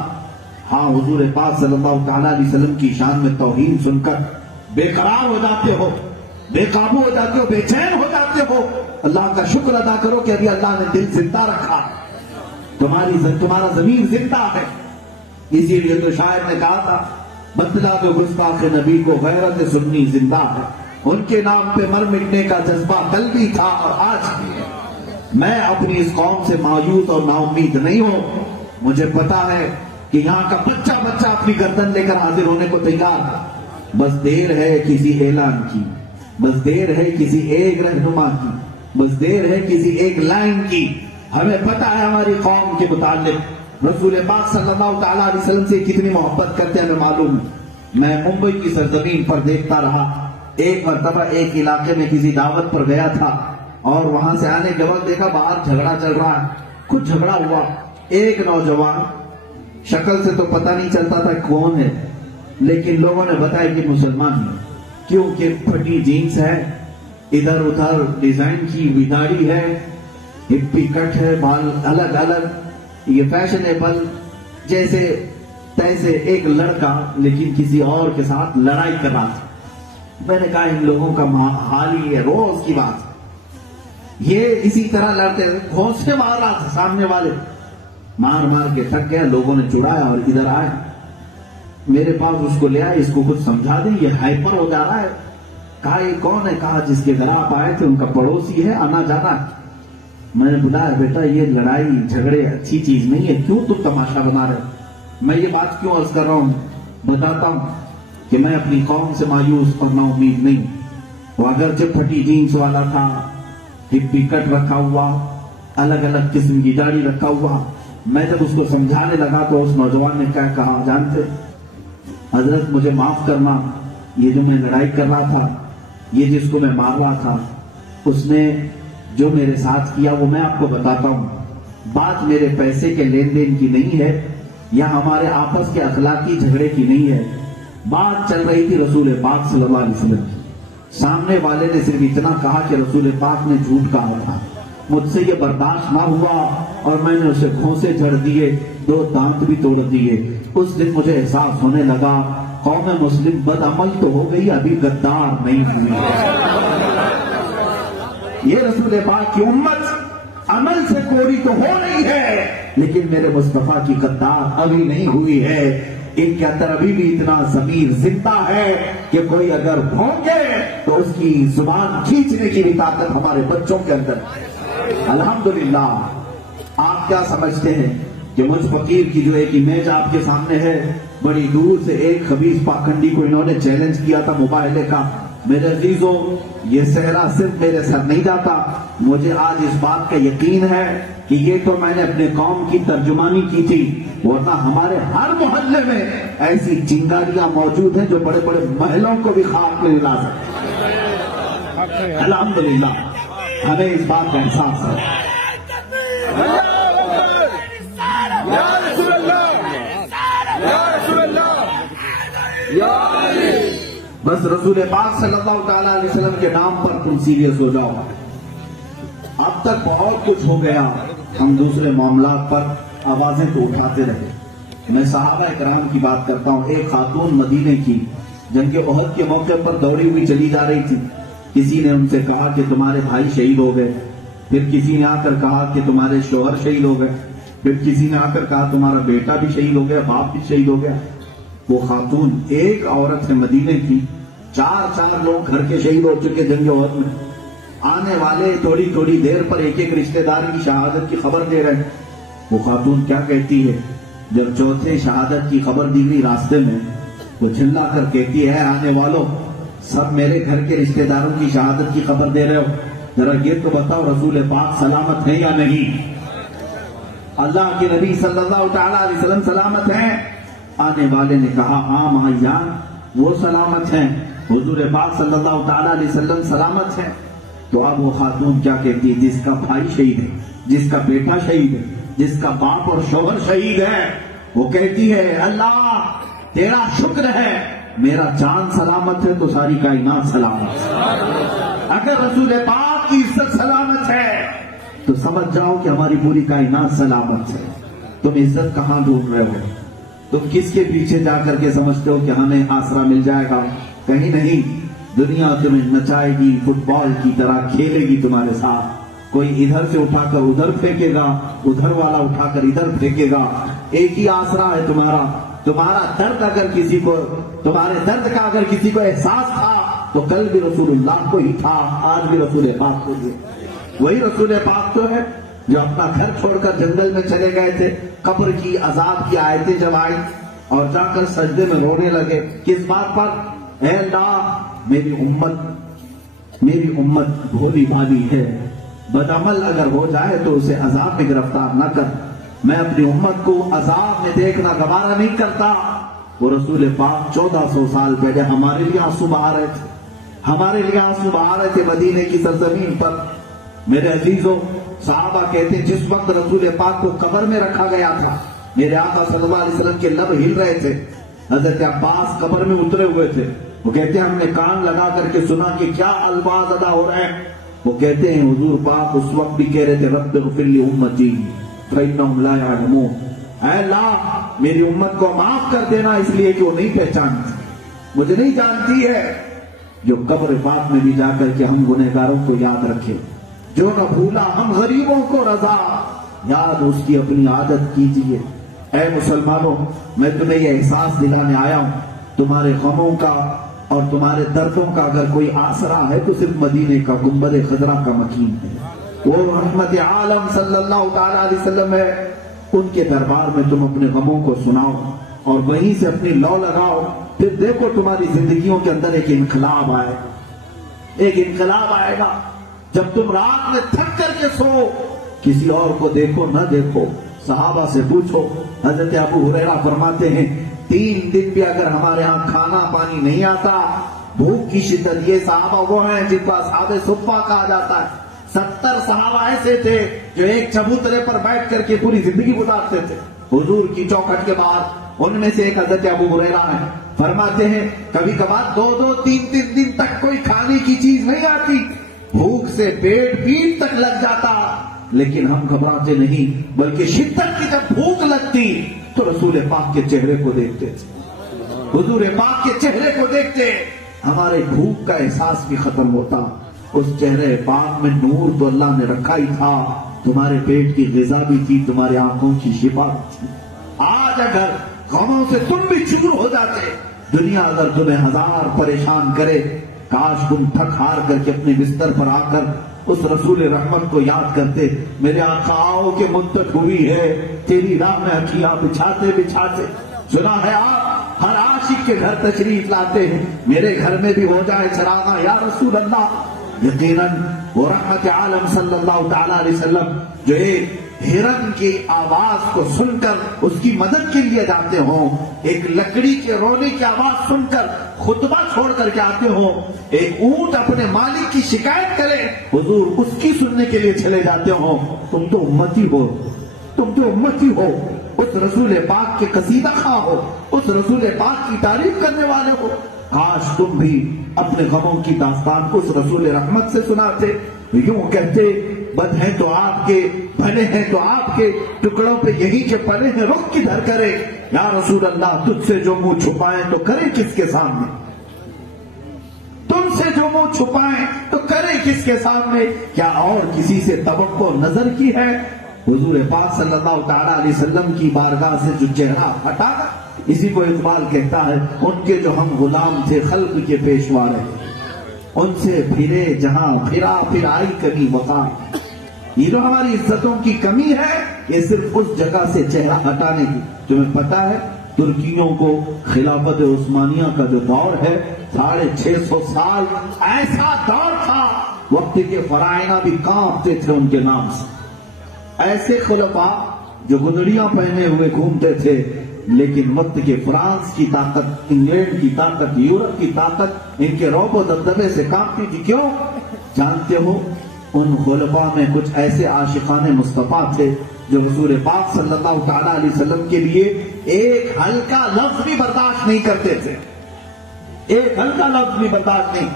ہاں حضور پاک صلی اللہ تعالیٰ علیہ وسلم کی شان میں توہین سن کر بے قرار ہو جاتے ہو, بے قابو ہو جاتے ہو, بے چین ہو جاتے ہو, اللہ کا شکر ادا کرو کہ ابھی اللہ نے دل زندہ رکھا, تمہارا ضمیر زندہ ہے. اسی لیے تو شاعر نے کہا تھا بتلا دو گستاخ نبی کو غیرت سنی زندہ ہے. ان کے نام پہ مر مٹنے کا جذبہ کل بھی تھا اور آج بھی ہے. میں اپنی اس قوم سے مایوس اور نا امید نہیں ہوں. مجھے پتا ہے کہ یہاں کا بچہ بچہ اپنی گردن لے کر حاضر ہونے کو تیار تھا. بس دیر ہے کسی اعلان کی، بس دیر ہے کسی ایک رہنما کی، بس دیر ہے کسی ایک لائن کی. ہمیں پتا ہے ہماری قوم کے متعلق رسول پاک صلی اللہ تعالیٰ علیہ وسلم سے کتنی محبت کرتے ہیں ہمیں معلوم ہے. میں ممبئی کی سرزمین پر دیکھتا رہا. ایک مرتبہ ایک علاقے میں کسی دعوت پر گیا تھا اور وہاں سے آنے کے وقت دیکھا باہر جھگڑا چل رہا ہے. کچھ جھگڑا ہوا. ایک نوجوان، شکل سے تو پتہ نہیں چلتا تھا کون ہے، لیکن لوگوں نے بتایا کہ مسلمان ہے، کیونکہ پھٹی جینس ہے، ادھر ادھر ڈیزائن کی داڑھی ہے، ہپی کٹ ہے، بال الگ الگ، یہ فیشنیبل جیسے تیسے ایک لڑکا لیکن کسی اور کے ساتھ لڑائی کر رہا تھا. میں نے کہا ان لوگوں کا حال ہی ہے، روز کی بات. یہ اسی طرح لڑتے گھونسے مار رہا تھا سامنے والے، مار مار کے تھک گیا. لوگوں نے چڑھایا اور ادھر آئے میرے پاس، اس کو لے آئے، اس کو کچھ سمجھا دیں، یہ ہائپر ہو جا رہا ہے. کہا یہ کون ہے؟ کہا جس کے گھر آپ آئے تھے ان کا پڑوسی ہے، آنا جانا. میں نے بلایا بیٹا یہ لڑائی جھگڑے اچھی چیز نہیں ہے، کیوں تم تماشا بنا رہے؟ میں یہ بات کیوں عرض کر رہا ہوں؟ بتاتا ہوں کہ میں اپنی قوم سے مایوس اور نا امید نہیں. وہ اگرچہ پھٹی جینس والا تھا، ہپی کٹ رکھا ہوا، الگ الگ قسم کی داڑھی رکھا ہوا. میں جب اس کو سمجھانے لگا تو اس نوجوان نے کیا کہا جانتے؟ حضرت مجھے معاف کرنا، یہ جو میں لڑائی کر رہا تھا، یہ جس کو میں مار رہا تھا، اس نے جو میرے ساتھ کیا وہ میں آپ کو بتاتا ہوں. بات میرے پیسے کے لین دین کی نہیں ہے یا ہمارے آپس کے اخلاقی جھگڑے کی نہیں ہے. بات چل رہی تھی رسول پاک صلی اللہ علیہ وسلم کی. سامنے والے نے صرف اتنا کہا کہ رسول پاک نے جھوٹ کہا تھا. مجھ سے یہ برداشت نہ ہوا اور میں نے اسے گھونسے جھڑ دیے، 2 دانت بھی توڑ دیے. اس دن مجھے احساس ہونے لگا قوم مسلم بد عمل تو ہو گئی، ابھی غدار نہیں ہوئی. یہ رسول پاک کی امت عمل سے کوری تو ہو رہی ہے، لیکن میرے مصطفیٰ کی غدار ابھی نہیں ہوئی ہے. ان کے اندر ابھی بھی اتنا ضمیر زندہ ہے کہ کوئی اگر بھونکے تو اس کی زبان کھینچنے کی بھی طاقت ہمارے بچوں کے اندر. الحمدللہ. آپ کیا سمجھتے ہیں کہ مجھ فقیر کی جو ایک امیج آپ کے سامنے ہے، بڑی دور سے ایک خبیث پاکھنڈی کو انہوں نے چیلنج کیا تھا مباہلے کا. میرے عزیزوں یہ صحرا صرف میرے سر نہیں جاتا. مجھے آج اس بات کا یقین ہے کہ یہ تو میں نے اپنے قوم کی ترجمانی کی تھی، ورنہ ہمارے ہر محلے میں ایسی چنگاریاں موجود ہیں جو بڑے بڑے محلوں کو بھی خاک میں ملا سکتے. الحمدللہ ہمیں اس بات کا احساس ہے. بس رسول پاک صلی اللہ تعالیٰ علیہ وسلم کے نام پر تم سیریس ہو جاؤ. اب تک بہت کچھ ہو گیا، ہم دوسرے معاملات پر آوازیں تو اٹھاتے رہے. میں صحابہ کرام کی بات کرتا ہوں. ایک خاتون مدینے کی جنگ احد کے موقع پر دوڑی ہوئی چلی جا رہی تھی. کسی نے ان سے کہا کہ تمہارے بھائی شہید ہو گئے. پھر کسی نے آ کر کہا کہ تمہارے شوہر شہید ہو گئے. پھر کسی نے آ کر کہا تمہارا بیٹا بھی شہید ہو گیا، باپ بھی شہید ہو گیا. وہ خاتون ایک عورت ہے مدینے کی، 4 لوگ گھر کے شہید ہو چکے جنگ احد میں. آنے والے تھوڑی تھوڑی دیر پر ایک ایک رشتہ دار کی شہادت کی خبر دے رہے ہیں. وہ خاتون کیا کہتی ہے جب چوتھے شہادت کی خبر دی گئی راستے میں؟ وہ چلا کر کہتی ہے آنے والوں سب میرے گھر کے رشتہ داروں کی شہادت کی خبر دے رہے ہو، ذرا یہ تو بتاؤ رسول پاک سلامت ہے یا نہیں؟ اللہ کے نبی صلی اللہ تعالیٰ علیہ وسلم سلامت ہیں؟ آنے والے نے کہا ہاں مہیان وہ سلامت ہیں، حضور پاک صلی اللہ تعالیٰ علیہ وسلم سلامت ہیں. تو اب وہ خاتون کیا کہتی ہے؟ جس کا بھائی شہید ہے، جس کا بیٹا شہید ہے، جس کا باپ اور شوہر شہید ہے، وہ کہتی ہے اللہ تیرا شکر ہے میرا جان سلامت ہے تو ساری کائنات سلامت ہے. اگر رسول پاک کی عزت سلامت ہے تو سمجھ جاؤ کہ ہماری پوری کائنات سلامت ہے. تم عزت کہاں ڈھونڈ رہے ہو؟ تم کس کے پیچھے جا کر کے سمجھتے ہو کہ ہمیں آسرا مل جائے گا؟ کہیں نہیں. دنیا تمہیں نچائے گی، فٹ بال کی طرح کھیلے گی تمہارے ساتھ. کوئی ادھر سے اٹھا کر ادھر پھینکے گا، ادھر والا اٹھا کر ادھر پھینکے گا. ایک ہی آسرا ہے تمہارا. تمہارا درد اگر کسی کو، تمہارے درد کا اگر کسی کو احساس تھا تو کل بھی رسول اللہ کو ہی تھا، آج بھی رسول پاک کو ہی. وہی رسول پاک تو ہے جو اپنا گھر چھوڑ کر جنگل میں چلے گئے تھے، قبر کی عذاب کی آیتیں جب آئی اور جا کر سجدے میں رونے لگے، کس بات پر؟ اے اللہ میری امت بھولی بھالی ہے، بدعمل اگر ہو جائے تو اسے عذاب میں گرفتار نہ کر، میں اپنی امت کو عذاب میں دیکھنا گوارا نہیں کرتا۔ وہ رسول پاک 1400 سال پہلے ہمارے لیے آنسو بہا رہے تھے، ہمارے لیے آنسو بہا رہے تھے مدینے کی سرزمین پر۔ میرے عزیزوں، صحابہ کہتے ہیں جس وقت رسول پاک کو قبر میں رکھا گیا تھا، میرے آقا صلی اللہ علیہ وسلم کے لب ہل رہے تھے۔ حضرت عباس قبر میں اترے ہوئے تھے، وہ کہتے ہیں ہم نے کان لگا کر کے سنا کہ کیا الفاظ ادا ہو رہے ہیں۔ وہ کہتے ہیں حضور پاک اس وقت بھی کہہ رہے تھے رب اغفر لی امتی فإنہم لا یعلمون، اے اللہ میری امت کو معاف کر دینا اس لیے کہ وہ نہیں پہچانتی، مجھے نہیں جانتی ہے۔ جو قبر پاک میں بھی جا کر کے ہم گنہگاروں کو یاد رکھے، جو نہ بھولا ہم غریبوں کو رضا، یاد اس کی اپنی عادت کیجئے۔ اے مسلمانوں، میں تمہیں یہ احساس دلانے آیا ہوں، تمہارے غموں کا اور تمہارے دردوں کا اگر کوئی آسرا ہے تو صرف مدینے کا گنبد خضرا کا مکین ہے، وہ رحمت عالم صلی اللہ تعالی علیہ وسلم ہے۔ ان کے دربار میں تم اپنے غموں کو سناؤ اور وہیں سے اپنی لو لگاؤ، پھر دیکھو تمہاری زندگیوں کے اندر ایک انقلاب آئے، ایک انقلاب آئے گا۔ جب تم رات میں تھک کر کے سو، کسی اور کو دیکھو نہ دیکھو، صحابہ سے پوچھو، حضرت ابو ہریرہ فرماتے ہیں 3 دن بھی اگر ہمارے ہاں کھانا پانی نہیں آتا، بھوک کی شدت، یہ صحابہ وہ ہیں جن کو اصحاب صفہ کہا جاتا ہے۔ 70 صحابہ ایسے تھے جو ایک چبوترے پر بیٹھ کر کے پوری زندگی گزارتے تھے حضور کی چوکھٹ کے باہر۔ ان میں سے ایک حضرت ابو ہریرہ ہیں، فرماتے ہیں کبھی کبھار 2-2 3-3 دن تک کوئی کھانے کی چیز نہیں آتی، بھوک سے پیٹ تک لگ جاتا، لیکن ہم گھبراتے نہیں، بلکہ شدت کی جب بھوک لگتی تو رسول پاک کے چہرے کو دیکھتے تھے، حضور پاک کے چہرے کو دیکھتے، ہمارے بھوک کا احساس بھی ختم ہوتا۔ اس چہرے پاک میں نور تو اللہ نے رکھا ہی تھا، تمہارے پیٹ کی غذا بھی تھی، تمہاری آنکھوں کی شفا تھی۔ آج اگر غموں سے تم بھی چور ہو جاتے، دنیا اگر تمہیں 1000 پریشان کرے، کاش تم تھک ہار کر کے اپنے بستر پر آ کر اس رسول رحمت کو یاد کرتے، میرے آقا آؤ کہ مدت ہوئی ہے تیری راہ میں اکھیاں بچھاتے بچھاتے۔ سنا ہے آپ ہر عاشق کے گھر تشریف لاتے ہیں، میرے گھر میں بھی ہو جائے چراغاں یا رسول اللہ۔ یقیناً وہ رحمت عالم صلی اللہ تعالی علیہ وسلم جو ایک ہرن کی آواز کو سن کر اس کی مدد کے لیے جاتے ہوں، ایک لکڑی کے رونے کی آواز سن کر خطبہ چھوڑ کر کے آتے ہوں، ایک اونٹ اپنے مالک کی شکایت کرے حضور اس کی سننے کے لیے چلے جاتے ہوں۔ تم تو امتی ہو، تم تو امتی ہو، اس رسول پاک کے قصیدہ خواہ ہو، اس رسول پاک کی تعریف کرنے والے ہو۔ کاش تم بھی اپنے غموں کی داستان کو اس رسول رحمت سے سناتے، یوں کہتے بد ہیں تو آپ کے، بھلے ہیں تو آپ کے، ٹکڑوں پہ یہی کے پلے ہیں، رخ کدھر کرے یا رسول اللہ، تجھ سے جو منہ چھپائیں تو کرے کس کے سامنے، تم سے جو منہ چھپائیں تو کرے کس کے سامنے، کیا اور کسی سے توقع نظر کی ہے؟ حضور پاک صلی اللہ تعالی علیہ وسلم کی بارگاہ سے جو چہرہ ہٹا، اسی کو اقبال کہتا ہے ان کے جو ہم غلام تھے خلق کے پیشوا رہے، ان سے پھرے جہاں پھرا پھر آئی کمی وقار۔ یہ جو ہماری عزتوں کی کمی ہے یہ صرف اس جگہ سے چہرہ ہٹانے کی۔ تمہیں پتا ہے ترکیوں کو خلافت عثمانیہ کا جو دور ہے 650 سال ایسا دور تھا، وقت کے فرائض بھی کانپتے تھے ان کے نام سے۔ ایسے خلفاء جو گدڑیاں پہنے ہوئے گھومتے تھے، لیکن وقت کے فرانس کی طاقت، انگلینڈ کی طاقت، یورپ کی طاقت ان کے رعب و دبدبے سے کانپتی تھی۔ کیوں؟ جانتے ہو ان خلفاء میں کچھ ایسے عاشقان مصطفیٰ تھے جو حضور پاک صلی اللہ تعالی علیہ وسلم کے لیے ایک ہلکا لفظ بھی برداشت نہیں کرتے تھے، ایک ہلکا لفظ بھی برداشت نہیں۔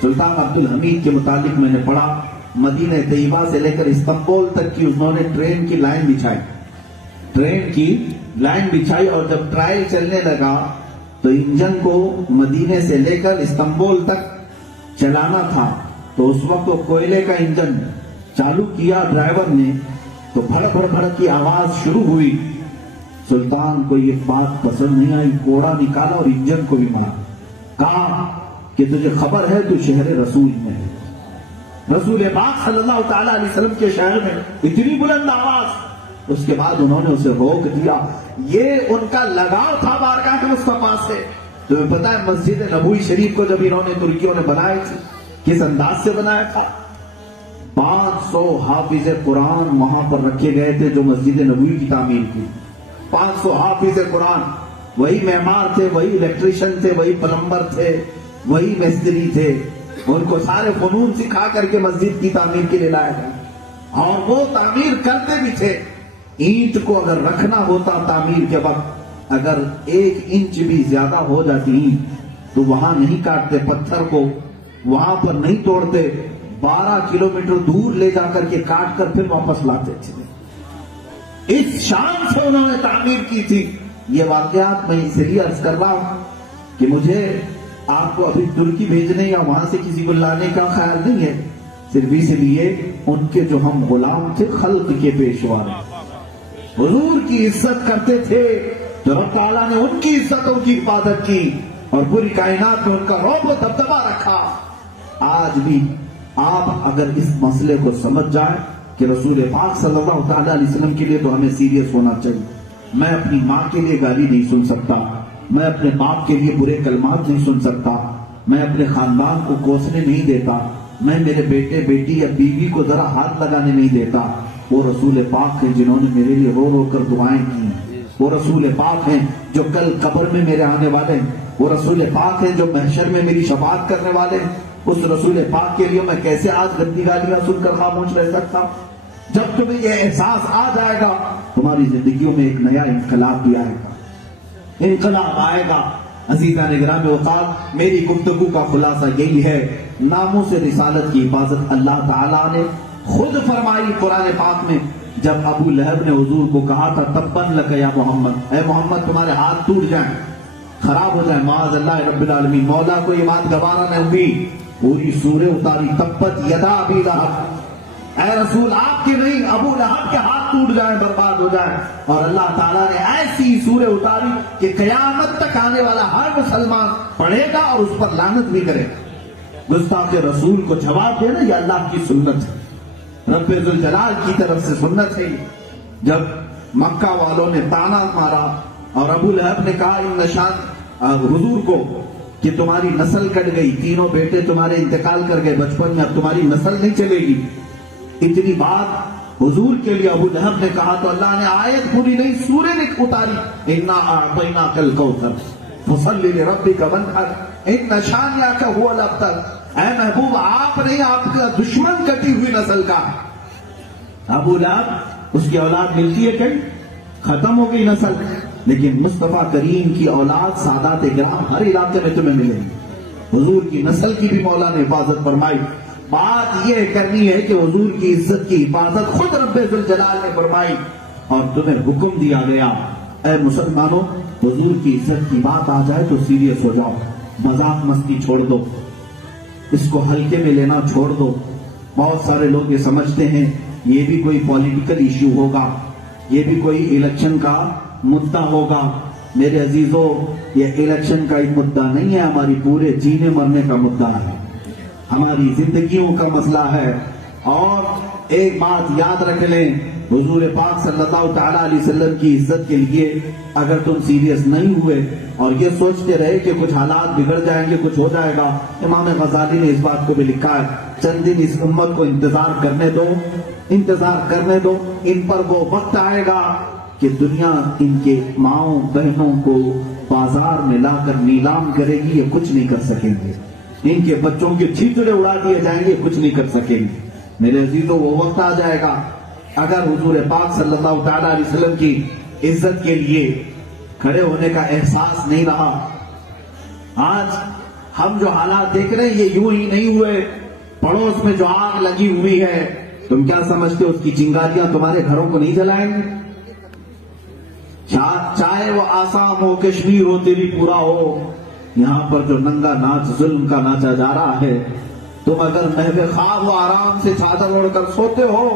سلطان عبد الحمید کے متعلق میں نے پڑھا، مدینہ طیبہ سے لے کر استنبول تک کی انہوں نے ٹرین کی لائن بچھائی، ٹرین کی لائن بچھائی، اور جب ٹرائل چلنے لگا تو انجن کو مدینے سے لے کر استنبول تک چلانا تھا، تو اس وقت وہ کوئلے کا انجن چالو کیا ڈرائیور نے تو بھڑک بھڑک کی آواز شروع ہوئی۔ سلطان کو یہ بات پسند نہیں آئی، کوڑا نکالا اور انجن کو بھی مارا، کہا کہ تجھے خبر ہے تو شہر رسول میں ہے، رسول پاک صلی اللہ تعالیٰ علیہ وسلم کے شہر میں اتنی بلند آواز، اس کے بعد انہوں نے اسے روک دیا۔ یہ ان کا لگاؤ تھا بارگاہ مصطفیٰ سے۔ تمہیں پتا ہے مسجد نبوی شریف کو جب انہوں نے ترکیوں نے بنائی تھی کس انداز سے بنایا تھا؟ 500 حافظ قرآن وہاں پر رکھے گئے تھے جو مسجد نبوی کی تعمیر کی۔ 500 حافظ قرآن، وہی معمار تھے، وہی الیکٹریشن تھے، وہی پلمبر تھے، وہی مستری تھے، ان کو سارے فنون سکھا کر کے مسجد کی تعمیر کے لیے لایا گیا، اور وہ تعمیر کرتے بھی تھے۔ اینٹ کو اگر رکھنا ہوتا تعمیر کے وقت، اگر 1 انچ بھی زیادہ ہو جاتی تو وہاں نہیں کاٹتے پتھر کو، وہاں پر نہیں توڑتے، 12 کلومیٹر دور لے جا کر کے کاٹ کر پھر واپس لاتے تھے۔ اس شان سے انہوں نے تعمیر کی تھی۔ یہ واقعات میں اس لیے عرض کر رہا ہوں کہ مجھے آپ کو ابھی ترکی بھیجنے یا وہاں سے کسی کو لانے کا خیال نہیں ہے، صرف اس لیے ان کے جو ہم غلام تھے خلق کے پیشوا، حضور کی عزت کرتے تھے، جو رب تعالیٰ نے ان کی عزتوں کی حفاظت کی اور پوری کائنات میں ان کا رعب و دبدبہ رکھا۔ آج بھی آپ اگر اس مسئلے کو سمجھ جائیں کہ رسول پاک صلی اللہ تعالیٰ علیہ وسلم کے لیے تو ہمیں سیریس ہونا چاہیے۔ میں اپنی ماں کے لیے گالی نہیں سن سکتا، میں اپنے باپ کے لیے برے کلمات نہیں سن سکتا، میں اپنے خاندان کو کوسنے نہیں دیتا، میں میرے بیٹے بیٹی یا بیوی کو ذرا ہاتھ لگانے نہیں دیتا۔ وہ رسول پاک ہیں جنہوں نے میرے لیے رو رو کر دعائیں کی، وہ رسول پاک ہیں جو کل قبر میں میرے آنے والے ہیں، وہ رسول پاک ہیں جو محشر میں میری شفاعت کرنے والے ہیں۔ اس رسول پاک کے لیے میں کیسے آج گندی گالیاں سن کر خاموش رہ سکتا؟ جب تمہیں یہ احساس آ جائے گا تمہاری زندگیوں میں ایک نیا انقلاب بھی آئے گا، انقلاب آئے گا۔ عزیزان گرامی اوقات، میری گفتگو کا خلاصہ یہی ہے، ناموس رسالت کی حفاظت اللہ تعالیٰ نے خود فرمائی قرآن پاک میں۔ جب ابو لہب نے حضور کو کہا تھا تبن لک یا محمد، اے محمد تمہارے ہاتھ ٹوٹ جائیں، خراب ہو جائیں، معاذ اللہ رب العالمین، مولا کو یہ بات گوارا نہ ہوئی، پوری سورہ اتاری تبت یدا ابی لہب، اے رسول آپ کے نہیں ابو لہب کے ہاتھ ٹوٹ جائیں، برباد ہو جائیں۔ اور اللہ تعالیٰ نے ایسی سورہ اتاری کہ قیامت تک آنے والا ہر مسلمان پڑھے گا اور اس پر لعنت بھی کرے گا۔ گستاخ رسول کو جواب دینا یہ اللہ کی سنت ہے، رب ذوالجلال کی طرف سے سنت ہے۔ جب مکہ والوں نے تانا مارا اور ابو لہب نے کہا ان نشان حضور کو کہ تمہاری نسل کٹ گئی، تینوں بیٹے تمہارے انتقال کر گئے بچپن میں، اب تمہاری نسل نہیں چلے گی، اتنی بات حضور کے لیے ابو لہب نے کہا تو اللہ نے آیت پوری نہیں سورہ نے اتاری، انا اعطیناک الکوثر فصلی لربک وانحر ان شانئک ھو الابتر۔ اے محبوب آپ نہیں، آپ کا دشمن کٹی ہوئی نسل کا۔ ابو لہب اس کی اولاد ملتی ہے کہیں؟ ختم ہو گئی نسل، لیکن مصطفیٰ کریم کی اولاد سادات کرام ہر علاقے میں تمہیں ملے گی۔ حضور کی نسل کی بھی مولا نے حفاظت فرمائی۔ بات یہ کرنی ہے کہ حضور کی عزت کی حفاظت خود رب ذوالجلال نے فرمائی اور تمہیں حکم دیا گیا، اے مسلمانوں حضور کی عزت کی بات آ جائے تو سیریس ہو جاؤ، مذاق مستی چھوڑ دو، اس کو ہلکے میں لینا چھوڑ دو۔ بہت سارے لوگ یہ سمجھتے ہیں یہ بھی کوئی پولیٹیکل ایشو ہوگا، یہ بھی کوئی الیکشن کا مدعا ہوگا۔ میرے عزیزوں یہ الیکشن کا ایک مدعا نہیں ہے، ہماری پورے جینے مرنے کا مدعا ہے، ہماری زندگیوں کا مسئلہ ہے۔ اور ایک بات یاد رکھ لیں، حضور پاک صلی اللہ تعالیٰ علیہ وسلم کی عزت کے لیے اگر تم سیریس نہیں ہوئے اور یہ سوچتے رہے کہ کچھ حالات بگڑ جائیں گے، کچھ ہو جائے گا، امام غزالی نے اس بات کو بھی لکھا ہے، چند دن اس امت کو انتظار کرنے دو، انتظار کرنے دو، ان پر وہ وقت آئے گا کہ دنیا ان کے ماؤں بہنوں کو بازار میں لا کر نیلام کرے گی، یہ کچھ نہیں کر سکیں گے، ان کے بچوں کے چھیتڑے اڑا دیے جائیں گے، کچھ نہیں کر سکیں گے۔ میرے عزیزوں وہ وقت آ جائے گا اگر حضور پاک صلی اللہ تعالیٰ علیہ وسلم کی عزت کے لیے کھڑے ہونے کا احساس نہیں رہا۔ آج ہم جو حالات دیکھ رہے ہیں یہ یوں ہی نہیں ہوئے، پڑوس میں جو آگ لگی ہوئی ہے تم کیا سمجھتے ہو اس کی چنگاریاں تمہارے گھروں کو نہیں جلائیں گے؟ چاہے وہ آسام ہو، کشمیر ہو، تیری پورا ہو، یہاں پر جو ننگا ناچ ظلم کا ناچا جا رہا ہے، تم اگر محو خواب و آرام سے چادر اوڑھ کر سوتے ہو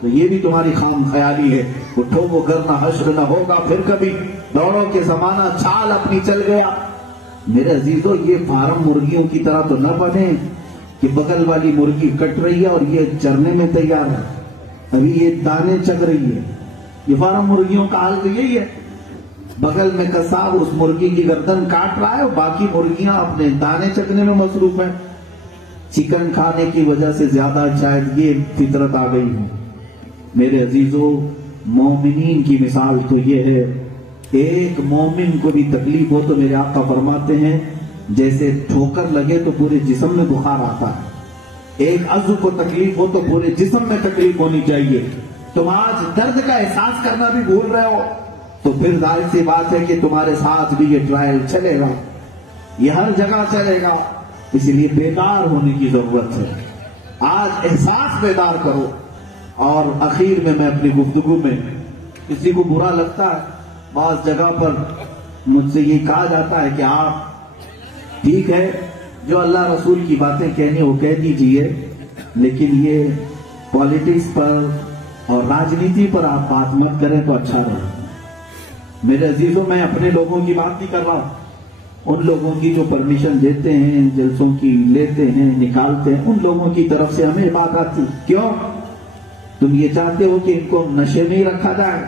تو یہ بھی تمہاری خام خیالی ہے۔ اٹھو وہ گر نہ حشر نہ ہوگا پھر کبھی، دوڑو کے زمانہ چال اپنی چل گیا۔ میرے عزیزوں یہ فارم مرغیوں کی طرح تو نہ بنے، کہ بغل والی مرغی کٹ رہی ہے اور یہ چرنے میں تیار ہے، ابھی یہ دانے چگ رہی ہے. یہ فارم مرغیوں کا حال تو یہی ہے. بغل میں قصاب اس مرغی کی گردن کاٹ رہا ہے اور باقی مرغیاں اپنے دانے چگنے میں مصروف ہیں. چکن کھانے کی وجہ سے زیادہ شاید یہ فطرت آ گئی ہے. میرے عزیزوں، مومنین کی مثال تو یہ ہے، ایک مومن کو بھی تکلیف ہو تو میرے آقا فرماتے ہیں جیسے ٹھوکر لگے تو پورے جسم میں بخار آتا ہے. ایک عضو کو تکلیف ہو تو پورے جسم میں تکلیف ہونی چاہیے. تم آج درد کا احساس کرنا بھی بھول رہے ہو تو پھر ظاہر سی بات ہے کہ تمہارے ساتھ بھی یہ ٹرائل چلے گا، یہ ہر جگہ چلے گا. اس لیے بیدار ہونے کی ضرورت ہے. آج احساس بیدار کرو. اور اخیر میں اپنی گفتگو میں، کسی کو برا لگتا ہے، بعض جگہ پر مجھ سے یہ کہا جاتا ہے کہ آپ ٹھیک ہے جو اللہ رسول کی باتیں کہنی وہ کہہ دیجئے، لیکن یہ پالیٹکس پر اور راجنیتی پر آپ بات مت کریں تو اچھا رہے. میرے عزیزوں، میں اپنے لوگوں کی بات نہیں کر رہا ہوں، ان لوگوں کی جو پرمیشن دیتے ہیں، جلسوں کی لیتے ہیں، نکالتے ہیں، ان لوگوں کی طرف سے ہمیں بات آتی. کیوں؟ تم یہ چاہتے ہو کہ ان کو نشے میں ہی رکھا جائے،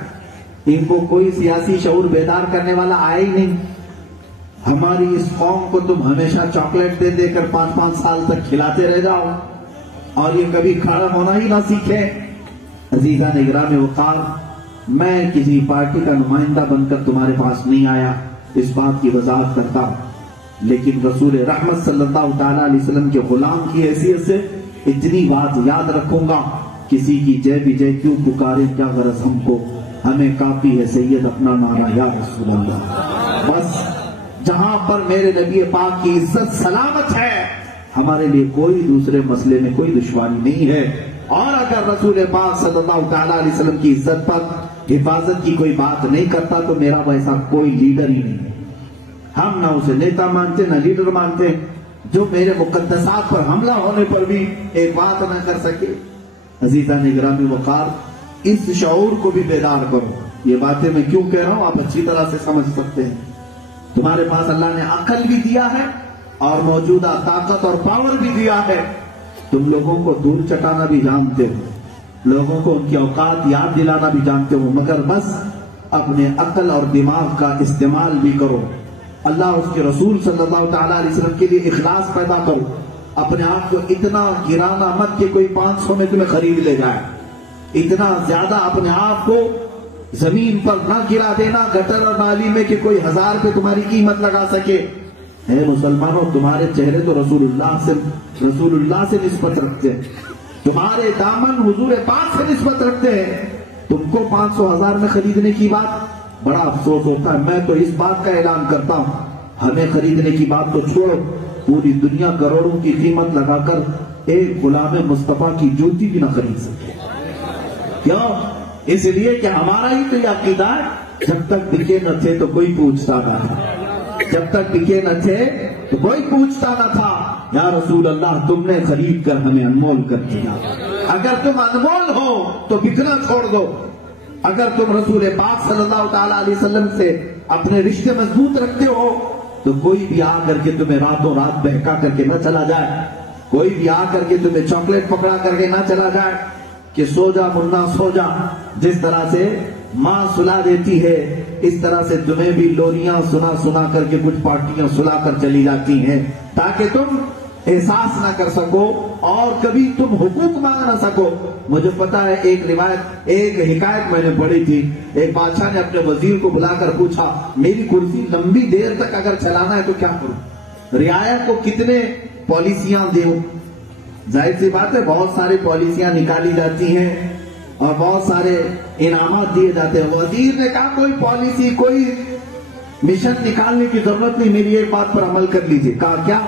ان کو کوئی سیاسی شعور بیدار کرنے والا آئے ہی نہیں. ہماری اس قوم کو تم ہمیشہ چاکلیٹ دے دے کر 5-5 سال تک کھلاتے رہ جاؤ اور یہ کبھی کھڑا ہونا ہی نہ سیکھے. عزیزان اکرام وقار، میں کسی پارٹی کا نمائندہ بن کر تمہارے پاس نہیں آیا، اس بات کی وضاحت کرتا ہوں. لیکن رسول رحمت صلی اللہ تعالیٰ علیہ وسلم کے غلام کی حیثیت سے اتنی بات یاد رکھوں گا، کسی کی جے بھی جے کیوں پکارے، کیا غرض ہم کو، ہمیں کافی ہے سید اپنا نعرہ یا رسول اللہ. بس جہاں پر میرے نبی پاک کی عزت سلامت ہے، ہمارے لیے کوئی دوسرے مسئلے میں کوئی دشواری نہیں ہے. اور اگر رسول پاک صلی اللہ تعالیٰ علیہ وسلم کی عزت پر حفاظت کی کوئی بات نہیں کرتا تو میرا ویسا کوئی لیڈر ہی نہیں ہے. ہم نہ اسے نیتا مانتے نہ لیڈر مانتے جو میرے مقدسات پر حملہ ہونے پر بھی ایک بات نہ کر سکے. عزیزان گرامی وقار، اس شعور کو بھی بیدار کرو. یہ باتیں میں کیوں کہہ رہا ہوں آپ اچھی طرح سے سمجھ سکتے ہیں. تمہارے پاس اللہ نے عقل بھی دیا ہے اور موجودہ طاقت اور پاور بھی دیا ہے. تم لوگوں کو دور چٹانا بھی جانتے ہو، لوگوں کو ان کی اوقات یاد دلانا بھی جانتے ہو، مگر بس اپنے عقل اور دماغ کا استعمال بھی کرو. اللہ اس کے رسول صلی اللہ تعالیٰ علیہ وسلم کے لیے اخلاص پیدا کرو. اپنے آپ کو اتنا گرانا مت کہ کوئی 500 میں تمہیں خرید لے جائے. اتنا زیادہ اپنے آپ کو زمین پر نہ گرا دینا گٹر اور نالی میں کہ کوئی 1000 پہ تمہاری قیمت لگا سکے. اے مسلمانوں، تمہارے چہرے تو رسول اللہ سے نسبت رکھتے ہیں، تمہارے دامن حضور پاک سے نسبت رکھتے ہیں. تم کو 500-1000 میں خریدنے کی بات بڑا افسوس ہوتا ہے. میں تو اس بات کا اعلان کرتا ہوں، ہمیں خریدنے کی بات تو چھوڑو، پوری دنیا کروڑوں کی قیمت لگا کر ایک غلام مصطفیٰ کی جوتی بھی نہ خرید سکے. کیوں؟ اس لیے کہ ہمارا ہی تو یہ عقیدہ ہے، جب تک بکے نہ تھے تو کوئی پوچھتا نہ تھا، جب تک بکے نہ تھے تو کوئی پوچھتا نہ تھا. یا رسول اللہ، تم نے خرید کر ہمیں انمول کر دیا. اگر تم انمول ہو تو بکنا چھوڑ دو. اگر تم رسول پاک صلی اللہ تعالیٰ علیہ وسلم سے اپنے رشتے مضبوط رکھتے ہو تو کوئی بھی آ کر کے تمہیں راتوں رات بہکا کر کے نہ چلا جائے، کوئی بھی آ کر کے تمہیں چاکلیٹ پکڑا کر کے نہ چلا جائے کہ سو جا منا سو جا. جس طرح سے ماں سلا دیتی ہے اس طرح سے تمہیں بھی لوریاں سنا کر کے کچھ پارٹیاں سلا کر چلی جاتی ہیں تاکہ تم احساس نہ کر سکو اور کبھی تم حقوق مانگ نہ سکو. مجھے پتا ہے ایک حکایت میں نے پڑھی تھی. ایک بادشاہ نے اپنے وزیر کو بلا کر پوچھا، میری کرسی لمبی دیر تک اگر چلانا ہے تو کیا کروں، رعایا کو کتنے پالیسیاں دوں. ظاہر سی بات ہے بہت ساری پالیسیاں نکالی جاتی ہیں اور بہت سارے انعامات دیے جاتے ہیں. وزیر نے کہا کوئی پالیسی کوئی مشن نکالنے کی ضرورت نہیں، میری ایک بات پر عمل کر لیجئے. کہا کیا؟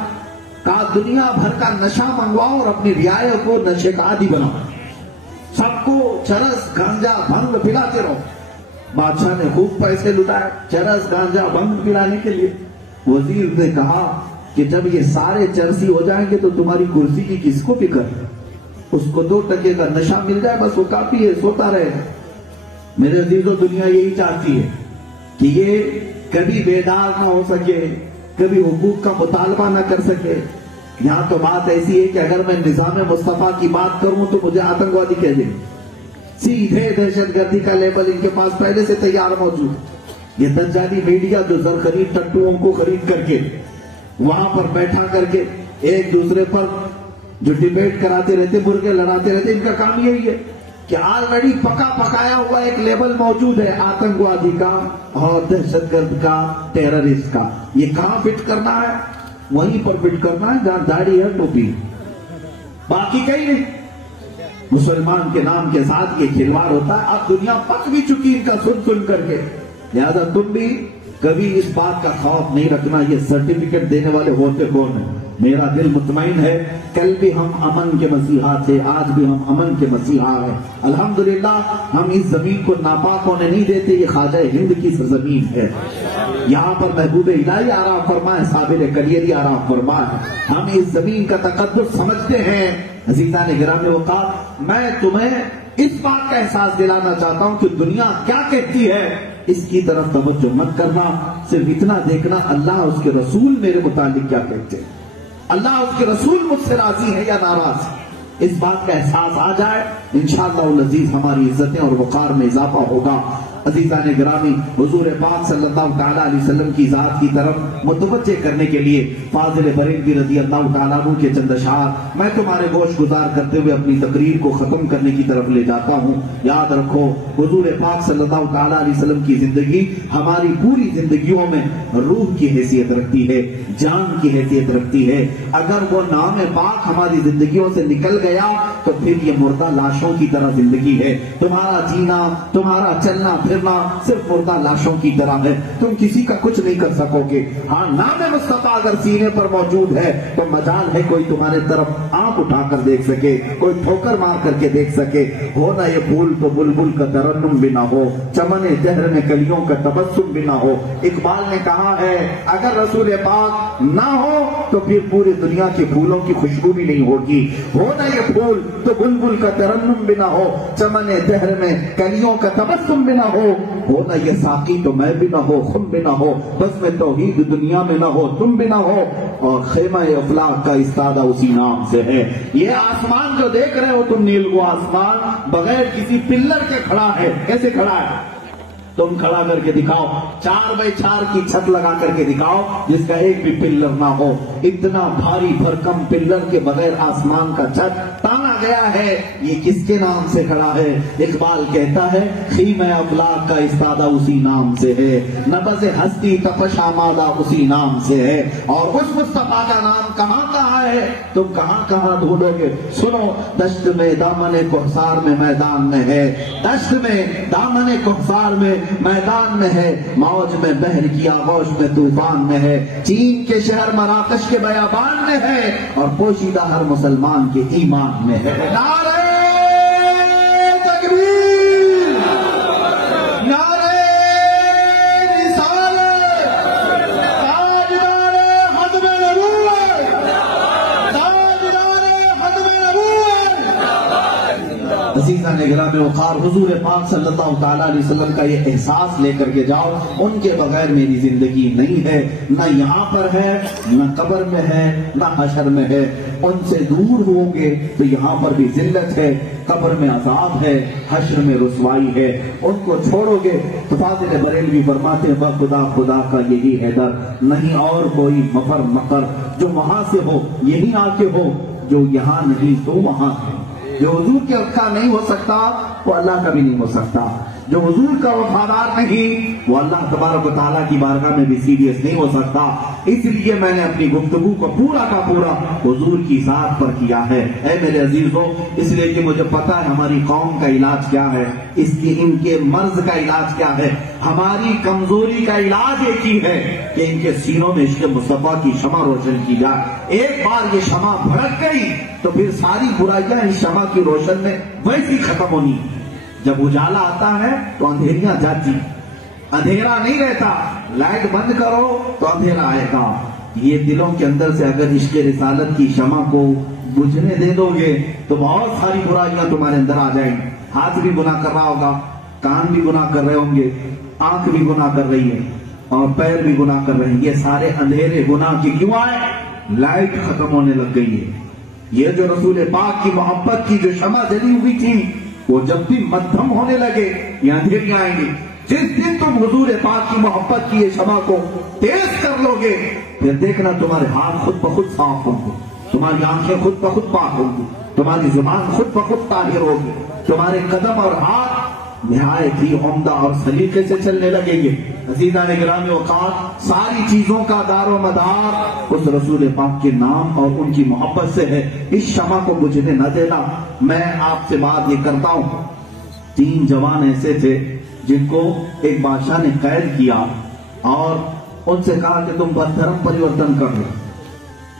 کہا دنیا بھر کا نشہ منگواؤ اور اپنی رعایا کو نشے کا عادی بناؤ، سب کو چرس گانجا بھنگ پلاتے رہو. بادشاہ نے خوب پیسے لٹائے چرس گانجا بھنگ پلانے کے لیے. وزیر نے کہا کہ جب یہ سارے چرسی ہو جائیں گے تو تمہاری کرسی کی کس کو فکر ہے، اس کو 2 ٹکے کا نشہ مل جائے بس وہ کافی ہے، سوتا رہے. میرے عزیزوں، دنیا یہی چاہتی ہے کہ یہ کبھی بیدار نہ ہو سکے، کبھی حقوق کا مطالبہ نہ کر سکے. یہاں تو بات ایسی ہے کہ اگر میں نظام مصطفیٰ کی بات کروں تو مجھے آتنکوادی کہہ دیں، سیدھے دہشت گردی کا لیبل ان کے پاس پہلے سے تیار موجود ہے۔ یہ دجالی میڈیا جو زر خرید ٹٹوؤں کو خرید کر کے وہاں پر بیٹھا کر کے ایک دوسرے پر جو ڈیبیٹ کراتے رہتے، برگے لڑاتے رہتے، ان کا کام یہی ہے کہ آلریڈی پکا پکایا ہوا ایک لیبل موجود ہے آتنکوادی کا اور دہشت گرد کا، ٹیررسٹ کا۔ یہ کہاں فٹ کرنا ہے؟ وہیں پر فٹ کرنا ہے جہاں داڑھی ہے، ٹوپی، باقی کہیں نہیں۔ مسلمان کے نام کے ساتھ یہ کھلواڑ ہوتا ہے۔ اب دنیا پک بھی چکی ان کا سن کر کے، لہذا تم بھی کبھی اس بات کا خوف نہیں رکھنا یہ سرٹیفکیٹ دینے والے ہوتے کون ہیں۔ میرا دل مطمئن ہے، کل بھی ہم امن کے مسیحا تھے، آج بھی ہم امن کے مسیحا ہیں۔ الحمدللہ ہم اس زمین کو ناپاک ہونے نہیں دیتے، یہ خواجہ ہند کی سرزمین ہے۔ یہاں پر محبوب الہی آرام فرمائے، صابر کلیری آرام فرمائے۔ ہم اس زمین کا تقدس سمجھتے ہیں۔ عزیزان گرامی وقار، میں تمہیں اس بات کا احساس دلانا چاہتا ہوں کہ دنیا کیا کہتی ہے اس کی طرف توجہ مت کرنا، صرف اتنا دیکھنا اللہ اور اس کے رسول میرے متعلق کیا کہتے ہیں، اللہ اور اس کے رسول مجھ سے راضی ہے یا ناراض ہے۔ اس بات کا احساس آ جائے، انشاءاللہ العزیز ہماری عزتیں اور وقار میں اضافہ ہوگا۔ عزیزان گرامی، حضور پاک صلی اللہ تعالیٰ علیہ وسلم کی ذات کی طرف متوجہ کرنے کے لیے فاضل بریلوی رضی اللہ تعالیٰ عنہ کے چند اشعار میں تمہارے گوش گزار کرتے ہوئے اپنی تقریر کو ختم کرنے کی طرف لے جاتا ہوں۔ یاد رکھو، حضور پاک صلی اللہ تعالیٰ علیہ وسلم کی زندگی ہماری پوری زندگیوں میں روح کی حیثیت رکھتی ہے، جان کی حیثیت رکھتی ہے۔ اگر وہ نام پاک ہماری زندگیوں سے نکل گیا تو پھر یہ مردہ لاشوں کی طرح زندگی ہے۔ تمہارا جینا، تمہارا چلنا پھرنا صرف مردہ لاشوں کی طرح ہے، تم کسی کا کچھ نہیں کر سکو گے۔ ہاں، نام مصطفیٰ اگر سینے پر موجود ہے تو مجال ہے کوئی تمہارے طرف آنکھ اٹھا کر دیکھ سکے، کوئی ٹھوکر مار کر کے دیکھ سکے۔ ہو نہ یہ پھول تو بلبل کا ترنم بھی نہ ہو، چمن دہر میں کلیوں کا تبسم بھی نہ ہو۔ اقبال نے کہا ہے اگر رسول پاک نہ ہو تو پھر پوری دنیا کے پھولوں کی خوشبو بھی نہیں ہوگی۔ ہو نہ یہ پھول تو بلبل کا ترنم بھی نہ ہو، چمن دہر میں کلیوں کا تبسم بھی نہ ہو نہ یہ ساقی تو میں بھی نہ ہو، خم بھی نہ ہو، بس میں توحید دنیا میں نہ ہو، تم بھی نہ ہو، اور خیمہ افلاق کا استادہ اسی نام سے ہے۔ یہ آسمان جو دیکھ رہے ہو تم، نیل کو آسمان بغیر کسی پلر کے کھڑا ہے۔ کیسے کھڑا ہے؟ تم کھڑا کر کے دکھاؤ، 4x4 کی چھت لگا کر کے دکھاؤ جس کا ایک بھی پلر نہ ہو۔ اتنا بھاری بھرکم پلر کے بغیر آسمان کا چھت تانا گیا ہے، یہ کس کے نام سے کھڑا ہے؟ اقبال کہتا ہے خیمہ افلاق کا استادہ اسی نام سے ہے، نبض ہستی تپش آمادہ اسی نام سے ہے۔ اور اس مصطفیٰ کا نام کہاں کہاں ہے تم کہاں کہاں ڈھونڈو گے؟ سنو، دشت میں دامن کوہسار میں میدان میں ہے، دشت میں دامن کوہسار میں میدان میں ہے، موج میں بحر کی آغوش میں طوفان میں ہے، چین کے شہر مراکش کے بیابان میں ہے، اور پوشیدہ ہر مسلمان کے ایمان میں ہے۔ نعرہ تکبیر، نعرہ رسالت، تاجدار ختم نبوت، تاجدار ختم نبوت۔ عزیزان گرامی وقار، حضور پاک صلی اللہ تعالیٰ علیہ وسلم کا یہ احساس لے کر کے جاؤ، ان کے بغیر میری زندگی نہیں ہے، نہ یہاں پر ہے، نہ قبر میں ہے، نہ حشر میں ہے۔ ان سے دور ہوں گے تو یہاں پر بھی ذلت ہے، قبر میں عذاب ہے، حشر میں رسوائی ہے۔ ان کو چھوڑو گے تو فاضل بریلوی فرماتے ہیں خدا خدا کا یہی ہے در، نہیں اور کوئی مفر مقر، جو وہاں سے ہو یہی آ کے ہو، جو یہاں نہیں تو وہاں ہے۔ جو حضور کے کا نہیں ہو سکتا وہ اللہ کا بھی نہیں ہو سکتا، جو حضور کا وفادار نہیں وہ اللہ تبارک و تعالیٰ کی بارگاہ میں بھی سیریس نہیں ہو سکتا۔ اس لیے میں نے اپنی گفتگو کو پورا کا پورا حضور کی ذات پر کیا ہے۔ اے میرے عزیزوں، اس لیے کہ مجھے پتا ہے ہماری قوم کا علاج کیا ہے، اس کی ان کے مرض کا علاج کیا ہے۔ ہماری کمزوری کا علاج ایک ہی ہے کہ ان کے سینوں میں عشق مصطفیٰ کی شمع روشن کی جائے۔ ایک بار یہ شمع بھڑک گئی تو پھر ساری برائیاں اس شمع کی روشن میں ویسی ختم ہونی۔ جب اجالا آتا ہے تو اندھیریاں جاتی، اندھیرا نہیں رہتا۔ لائٹ بند کرو تو اندھیرا آئے گا۔ یہ دلوں کے اندر سے اگر عشق رسالت کی شمع کو بجھنے دے دو گے تو بہت ساری برائیاں تمہارے اندر آ جائیں گی۔ ہاتھ بھی گناہ کر رہا ہوگا، کان بھی گناہ کر رہے ہوں گے، آنکھ بھی گناہ کر رہی ہے، اور پیر بھی گناہ کر رہے ہیں۔ یہ سارے اندھیرے گناہ کی کیوں آئے؟ لائٹ ختم ہونے لگ گئی ہے. یہ جو رسول پاک کی محبت کی جو شمع جلی ہوئی تھی وہ جب بھی مدھم ہونے لگے یہ اندھیریاں آئیں گی. جس دن تم حضور پاک کی محبت کی یہ شمع کو تیز کر لو گے پھر دیکھنا تمہارے ہاتھ خود بخود صاف ہوں گے, تمہاری آنکھیں خود بخود پاک ہوں گی, تمہاری زبان خود بخود طاہر ہوگی, تمہارے قدم اور ہاتھ نہایت ہی عمدہ اور سلیقے سے چلنے لگیں گے. عزیزان گرامی اوقات, ساری چیزوں کا دار و مدار اس رسول پاک کے نام اور ان کی محبت سے ہے. اس شمع کو بجھنے نہ دینا. میں آپ سے بات یہ کرتا ہوں, 3 جوان ایسے تھے جن کو ایک بادشاہ نے قید کیا اور ان سے کہا کہ تم دھرم پریورتن کر لو.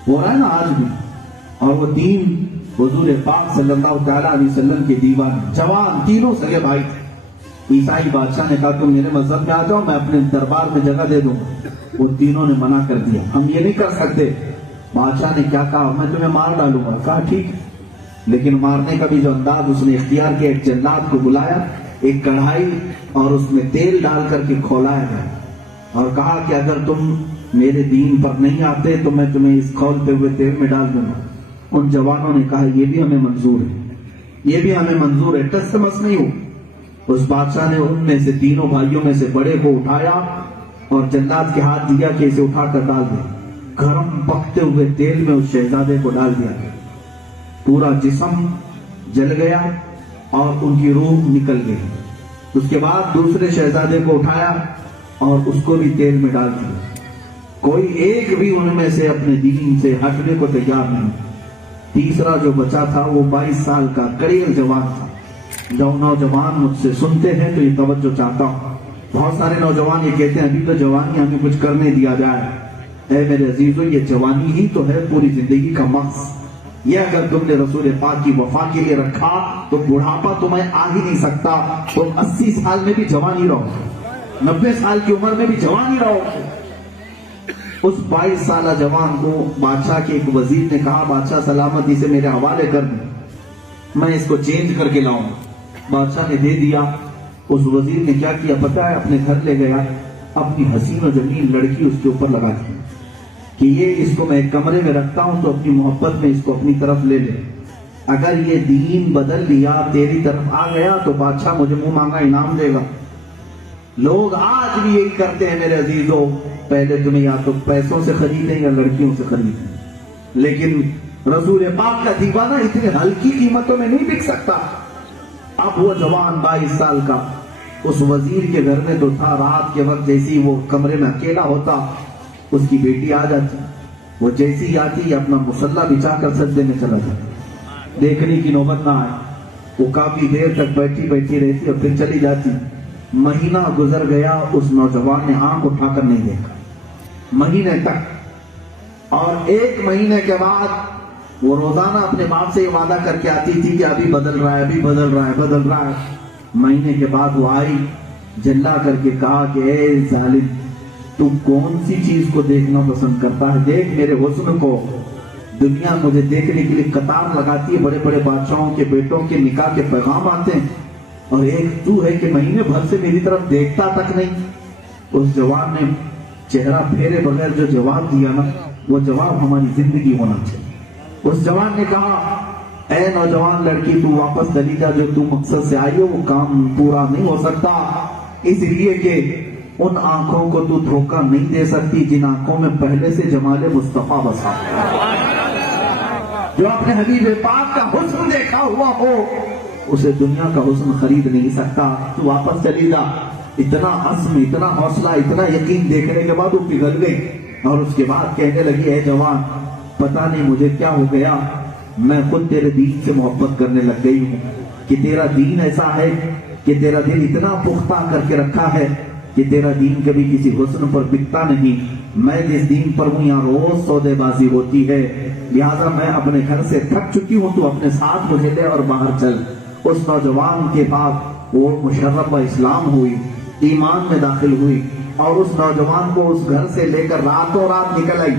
ہو رہا ہے نا آج بھی. اور وہ 3 حضور پاک صلی اللہ تعالیٰ علیہ وسلم کے دیوان جوان تینوں سگے بھائی تھے. عیسائی بادشاہ نے کہا تم میرے مذہب میں آ جاؤ, میں اپنے دربار میں جگہ دے دوں. وہ تینوں نے منع کر دیا, ہم یہ نہیں کر سکتے. بادشاہ نے کیا کہا, میں تمہیں مار ڈالوں گا. کہا ٹھیک ہے, لیکن مارنے کا بھی جو انداز اس نے اختیار کیا, ایک جلاد کو بلایا, ایک کڑھائی اور اس میں تیل ڈال کر کے کھولایا گیا اور کہا کہ اگر تم میرے دین پر نہیں آتے تو میں تمہیں اس کھولتے ہوئے تیل میں ڈال دوں گا. ان جوانوں نے کہا یہ بھی ہمیں منظور ہے, یہ بھی ہمیں منظور ہے. ٹس مس نہیں ہو. اس بادشاہ نے ان میں سے تینوں بھائیوں میں سے بڑے کو اٹھایا اور جلاد کے ہاتھ دیا کہ اسے اٹھا کر ڈال دے. گرم پکتے ہوئے تیل میں اس شہزادے کو ڈال دیا. پورا جسم جل گیا اور ان کی روح نکل گئی. اس کے بعد دوسرے شہزادے کو اٹھایا اور اس کو بھی تیل میں ڈال دیا. کوئی ایک بھی ان میں سے اپنے دین سے ہٹنے کو تیار نہیں. تیسرا جو بچا تھا وہ 22 سال کا کڑیل جوان تھا. جو نوجوان مجھ سے سنتے ہیں تو یہ توجہ چاہتا ہوں. بہت سارے نوجوان یہ کہتے ہیں ابھی تو جوانی ہمیں کچھ کرنے دیا جائے. اے میرے عزیزو, یہ جوانی ہی تو ہے پوری زندگی کا مقصد. یہ اگر تم نے رسول پاک کی وفا کے لیے رکھا تو بڑھاپا تمہیں آ ہی نہیں سکتا. تم 80 سال میں بھی جوانی رہو, 90 سال کی عمر میں بھی جوانی رہو. اس 22 سالہ جوان کو بادشاہ کے ایک وزیر نے کہا بادشاہ سلامتی سے میرے حوالے کر دیں, میں اس کو چینج کر کے لاؤں. بادشاہ نے دے دیا. اس وزیر نے کیا کیا پتا ہے, اپنے گھر لے گیا, اپنی حسین و جمیل لڑکی اس کے اوپر لگا دی کہ یہ اس کو میں ایک کمرے میں رکھتا ہوں تو اپنی محبت میں اس کو اپنی طرف لے لے. اگر یہ دین بدل لیا, تیری طرف آ گیا تو بادشاہ مجھے منہ مانگا انعام دے گا. لوگ آج بھی یہی کرتے ہیں میرے عزیزوں, پہلے تمہیں یا تو پیسوں سے خریدیں یا لڑکیوں سے خریدیں, لیکن رسول پاک کا دیوانہ اتنے ہلکی قیمتوں میں نہیں بک سکتا. اب وہ جوان 22 سال کا اس وزیر کے گھر میں تو تھا. رات کے وقت جیسی وہ کمرے میں اکیلا ہوتا, اس کی بیٹی آ جاتی. وہ جیسی آتی اپنا مسلح بچھا کر سجدے میں چلا جاتا. دیکھنے کی نوبت نہ آئے. وہ کافی دیر تک بیٹھی رہتی اور پھر چلی جاتی. مہینہ گزر گیا, اس نوجوان نے آنکھ اٹھا کر نہیں دیکھا مہینے تک. اور 1 مہینے کے بعد وہ روزانہ اپنے باپ سے یہ وعدہ کر کے آتی تھی کہ ابھی بدل رہا ہے, ابھی بدل رہا ہے. مہینے کے بعد وہ آئی, جلا کر کے کہا کہ اے ظالم, تو کون سی چیز کو دیکھنا پسند کرتا ہے؟ دیکھ میرے حسن کو. دنیا مجھے دیکھنے کے لیے قطار لگاتی ہے, بڑے بڑے بادشاہوں کے بیٹوں کے نکاح کے پیغام آتے ہیں, اور ایک تو ہے کہ مہینے بھر سے میری طرف دیکھتا تک نہیں. اس جوان نے چہرہ پھیرے بغیر جو جواب دیا نا, وہ جواب ہماری زندگی ہونا چاہیے. اس جوان نے کہا اے نوجوان لڑکی, تو واپس چلی جا, جو تو مقصد سے آئی ہو وہ کام پورا نہیں ہو سکتا, اس لیے کہ ان آنکھوں کو تو دھوکہ نہیں دے سکتی جن آنکھوں میں پہلے سے جمال مصطفیٰ بسا. جو اپنے حبیب پاک کا حسن دیکھا ہوا ہو اسے دنیا کا حسن خرید نہیں سکتا. تو واپس چلی جا. اتنا عزم, اتنا حوصلہ, اتنا یقین دیکھنے کے بعد وہ پگھل گئی اور اس کے بعد کہنے لگی اے جوان, پتا نہیں مجھے کیا ہو گیا, میں خود تیرے دین سے محبت کرنے لگ گئی ہوں کہ تیرا دین ایسا ہے کہ تیرا دل اتنا پختہ کر کے رکھا ہے کہ تیرا دین کبھی کسی حسن پر بکتا نہیں. میں جس دین پر ہوں یہاں روز سودے بازی ہوتی ہے, لہٰذا میں اپنے گھر سے تھک چکی ہوں, تو اپنے ساتھ مجھے لے اور باہر چل. اس نوجوان کے بعد وہ مشرف اسلام ہوئی, ایمان میں داخل ہوئی, اور اس نوجوان کو اس گھر سے لے کر راتوں رات نکل آئی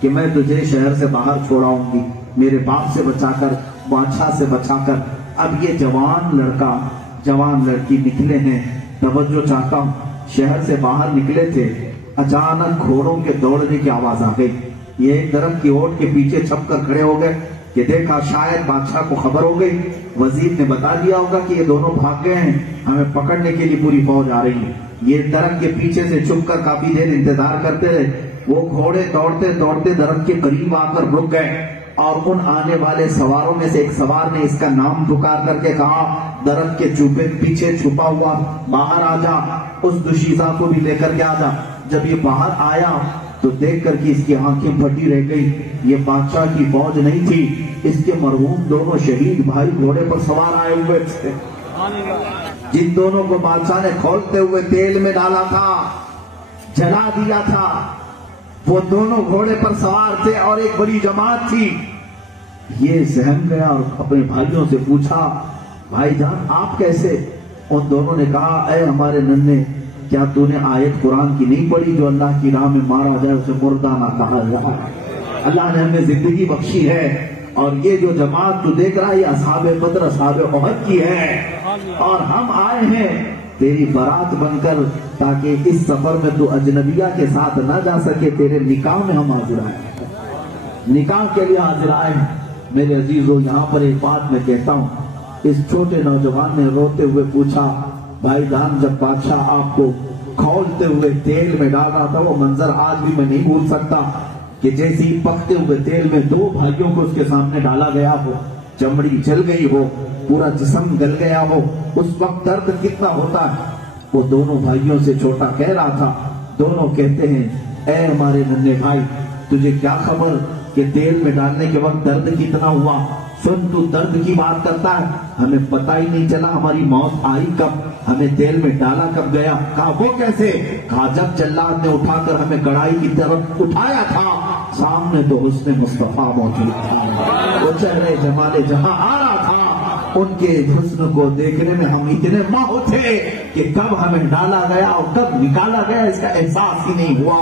کہ میں تجھے شہر سے باہر چھوڑاؤں گی, میرے باپ سے بچا کر, بادشاہ سے بچا کر. اب یہ جوان لڑکا, جوان لڑکی نکلے ہیں. توجہ چاہتا ہوں, شہر سے باہر نکلے تھے, اچانک گھوڑوں کے دوڑنے کی آواز آ گئی. یہ ایک درخت کی اوٹ کے پیچھے چھپ کر کھڑے ہو گئے کہ دیکھا شاید بادشاہ کو خبر ہو گئی، وزیر نے بتا دیا ہوگا کہ یہ دونوں بھاگ گئے ہیں، ہمیں پکڑنے کے لیے پوری فوج آ رہی ہے۔ یہ درخت کے پیچھے سے چھپ کر کافی دیر انتظار کرتے رہے۔ وہ گھوڑے دوڑتے دوڑتے درخت کے قریب آ کر رک گئے اور ان آنے والے سواروں میں سے ایک سوار نے اس کا نام پکار کر کے کہا، درخت کے چوبے پیچھے چھپا ہوا باہر آ جا، اس دوشیزہ کو بھی لے کر کے آ جا۔ جب یہ باہر آیا تو دیکھ کر کہ اس کی آنکھیں پھٹی رہ گئی، یہ بادشاہ کی فوج نہیں تھی، اس کے مرحوم دونوں شہید بھائی گھوڑے پر سوار آئے ہوئے تھے، جن دونوں کو بادشاہ نے کھولتے ہوئے تیل میں ڈالا تھا، جلا دیا تھا۔ وہ دونوں گھوڑے پر سوار تھے اور ایک بڑی جماعت تھی۔ یہ سہم گیا اور اپنے بھائیوں سے پوچھا، بھائی جان آپ کیسے؟ ان دونوں نے کہا، اے ہمارے ننھے، کیا تو نے آیت قرآن کی نہیں پڑھی، جو اللہ کی راہ میں مارا جائے اسے مردہ نہ کہا جائے؟ اللہ نے ہمیں زندگی بخشی ہے، اور یہ جو جماعت تو دیکھ رہا ہے یہ اصحاب بدر اصحاب احد کی ہے، اور ہم آئے ہیں تیری برات بن کر، تاکہ اس سفر میں تو اجنبیہ کے ساتھ نہ جا سکے، تیرے نکاح میں ہم حاضر آئے، نکاح کے لیے حاضر آئے ہیں۔ میرے عزیزو، یہاں پر ایک بات میں کہتا ہوں، اس چھوٹے نوجوان نے روتے ہوئے پوچھا، بھائی جان جب بادشاہ آپ کو کھولتے ہوئے تیل میں ڈال رہا تھا، وہ منظر آج بھی میں نہیں بھول سکتا کہ جیسی پکتے ہوئے تیل میں دو بھائیوں کو اس کے سامنے ڈالا گیا ہو، چمڑی جل گئی ہو، پورا جسم گل گیا ہو، اس وقت درد کتنا ہوتا ہے۔ وہ دونوں بھائیوں سے چھوٹا کہہ رہا تھا، دونوں کہتے ہیں، اے ہمارے ننھے بھائی، تجھے کیا خبر کہ تیل میں ڈالنے کے وقت درد کتنا ہوا؟ سن، تو درد کی بات کرتا ہے، ہمیں پتہ ہی نہیں چلا ہماری موت آئی کب، ہمیں تیل میں ڈالا کب گیا؟ کہا وہ کیسے؟ کہا جب جلاد نے اٹھا کر ہمیں کڑائی کی طرف اٹھایا تھا، سامنے تو حسن مصطفیٰ موجود تھا، وہ چہرے جمال جہاں آ رہا تھا، ان کے حسن کو دیکھنے میں ہم اتنے ماہو تھے کہ کب ہمیں ڈالا گیا اور کب نکالا گیا اس کا احساس ہی نہیں ہوا۔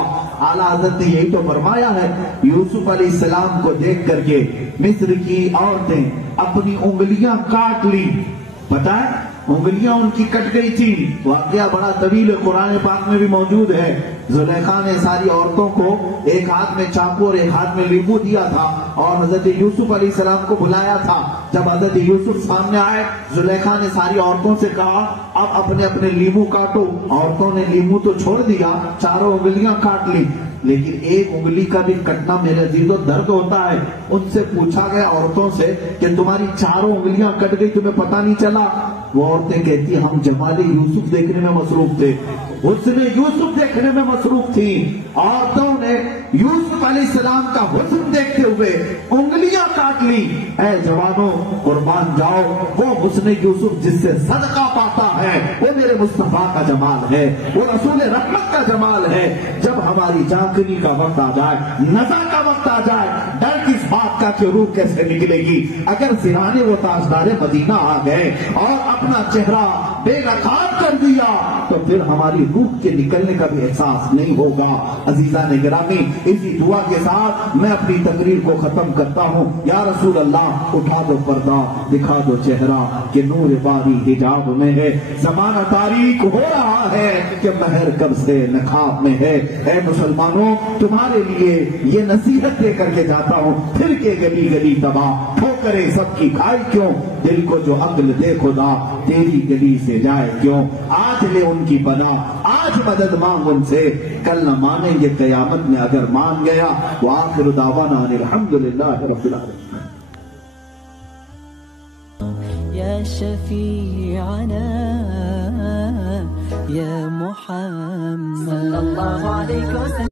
اعلیٰ حضرت نے یہی تو فرمایا ہے، یوسف علیہ السلام کو دیکھ کر کے مصر کی عورتیں اپنی انگلیاں کاٹ لی، پتہ ہے انگلیاں ان کی کٹ گئی تھی، واقعہ بڑا طویل ہے، قرآن پاک میں بھی موجود ہے۔ زلیخا نے ساری عورتوں کو ایک ہاتھ میں چاقو اور ایک ہاتھ میں لیمو دیا تھا اور حضرت یوسف علیہ السلام کو بلایا تھا۔ جب حضرت یوسف سامنے آئے، زلیخا نے ساری عورتوں سے کہا، اب اپنے اپنے لیمو کاٹو۔ عورتوں نے لیمو تو چھوڑ دیا، چاروں انگلیاں کاٹ لی، لیکن ایک انگلی کا بھی کٹنا میرے عزیزو درد ہوتا ہے۔ ان سے پوچھا گیا عورتوں سے کہ تمہاری چاروں انگلیاں کٹ گئی، تمہیں پتہ نہیں چلا؟ وہ عورتیں کہتی ہم جمال یوسف دیکھنے میں مصروف تھے، حسن یوسف دیکھنے میں مصروف تھی۔ عورتوں نے یوسف علیہ السلام کا حسن دیکھتے ہوئے انگلیاں کاٹ لی۔ اے جوانوں، قربان جاؤ، وہ حسن یوسف جس سے صدقہ پاتا ہے وہ میرے مصطفیٰ کا جمال ہے، وہ رسول رحمت کا جمال ہے۔ جب ہماری جانکنی کا وقت آ جائے، نزا کا وقت آ جائے، ڈر کس بات کا کہ روح کیسے نکلے گی؟ اگر سرانے وہ تاجدار مدینہ آ گئے اور اپنا چہرہ بے نقاب کر دیا تو پھر ہماری روح کے نکلنے کا بھی احساس نہیں ہوگا۔ عزیزان گرامی، اسی دعا کے ساتھ میں اپنی تقریر کو ختم کرتا ہوں۔ یا رسول اللہ، اٹھا دو پردہ، دکھا دو چہرہ کہ نور باری حجاب میں ہے، زمانہ تاریک ہو رہا ہے کہ مہر کب سے نقاب میں ہے۔ اے مسلمانوں، تمہارے لیے یہ نصیحت دے کر کے جاتا ہوں، پھر کے گلی گلی تباہ، ٹھوکریں سب کی کھائی کیوں، دل کو جو عقل دے خدا تیری گلی سے جائے کیوں۔ آج لے ان کی پناہ، آج مدد مانگ ان سے، کل نہ مانیں گے قیامت میں اگر مان گیا۔ وآخر دعوانا الحمدللہ رب العالمین۔ يا شفيعنا يا محمد صلى الله عليه وسلم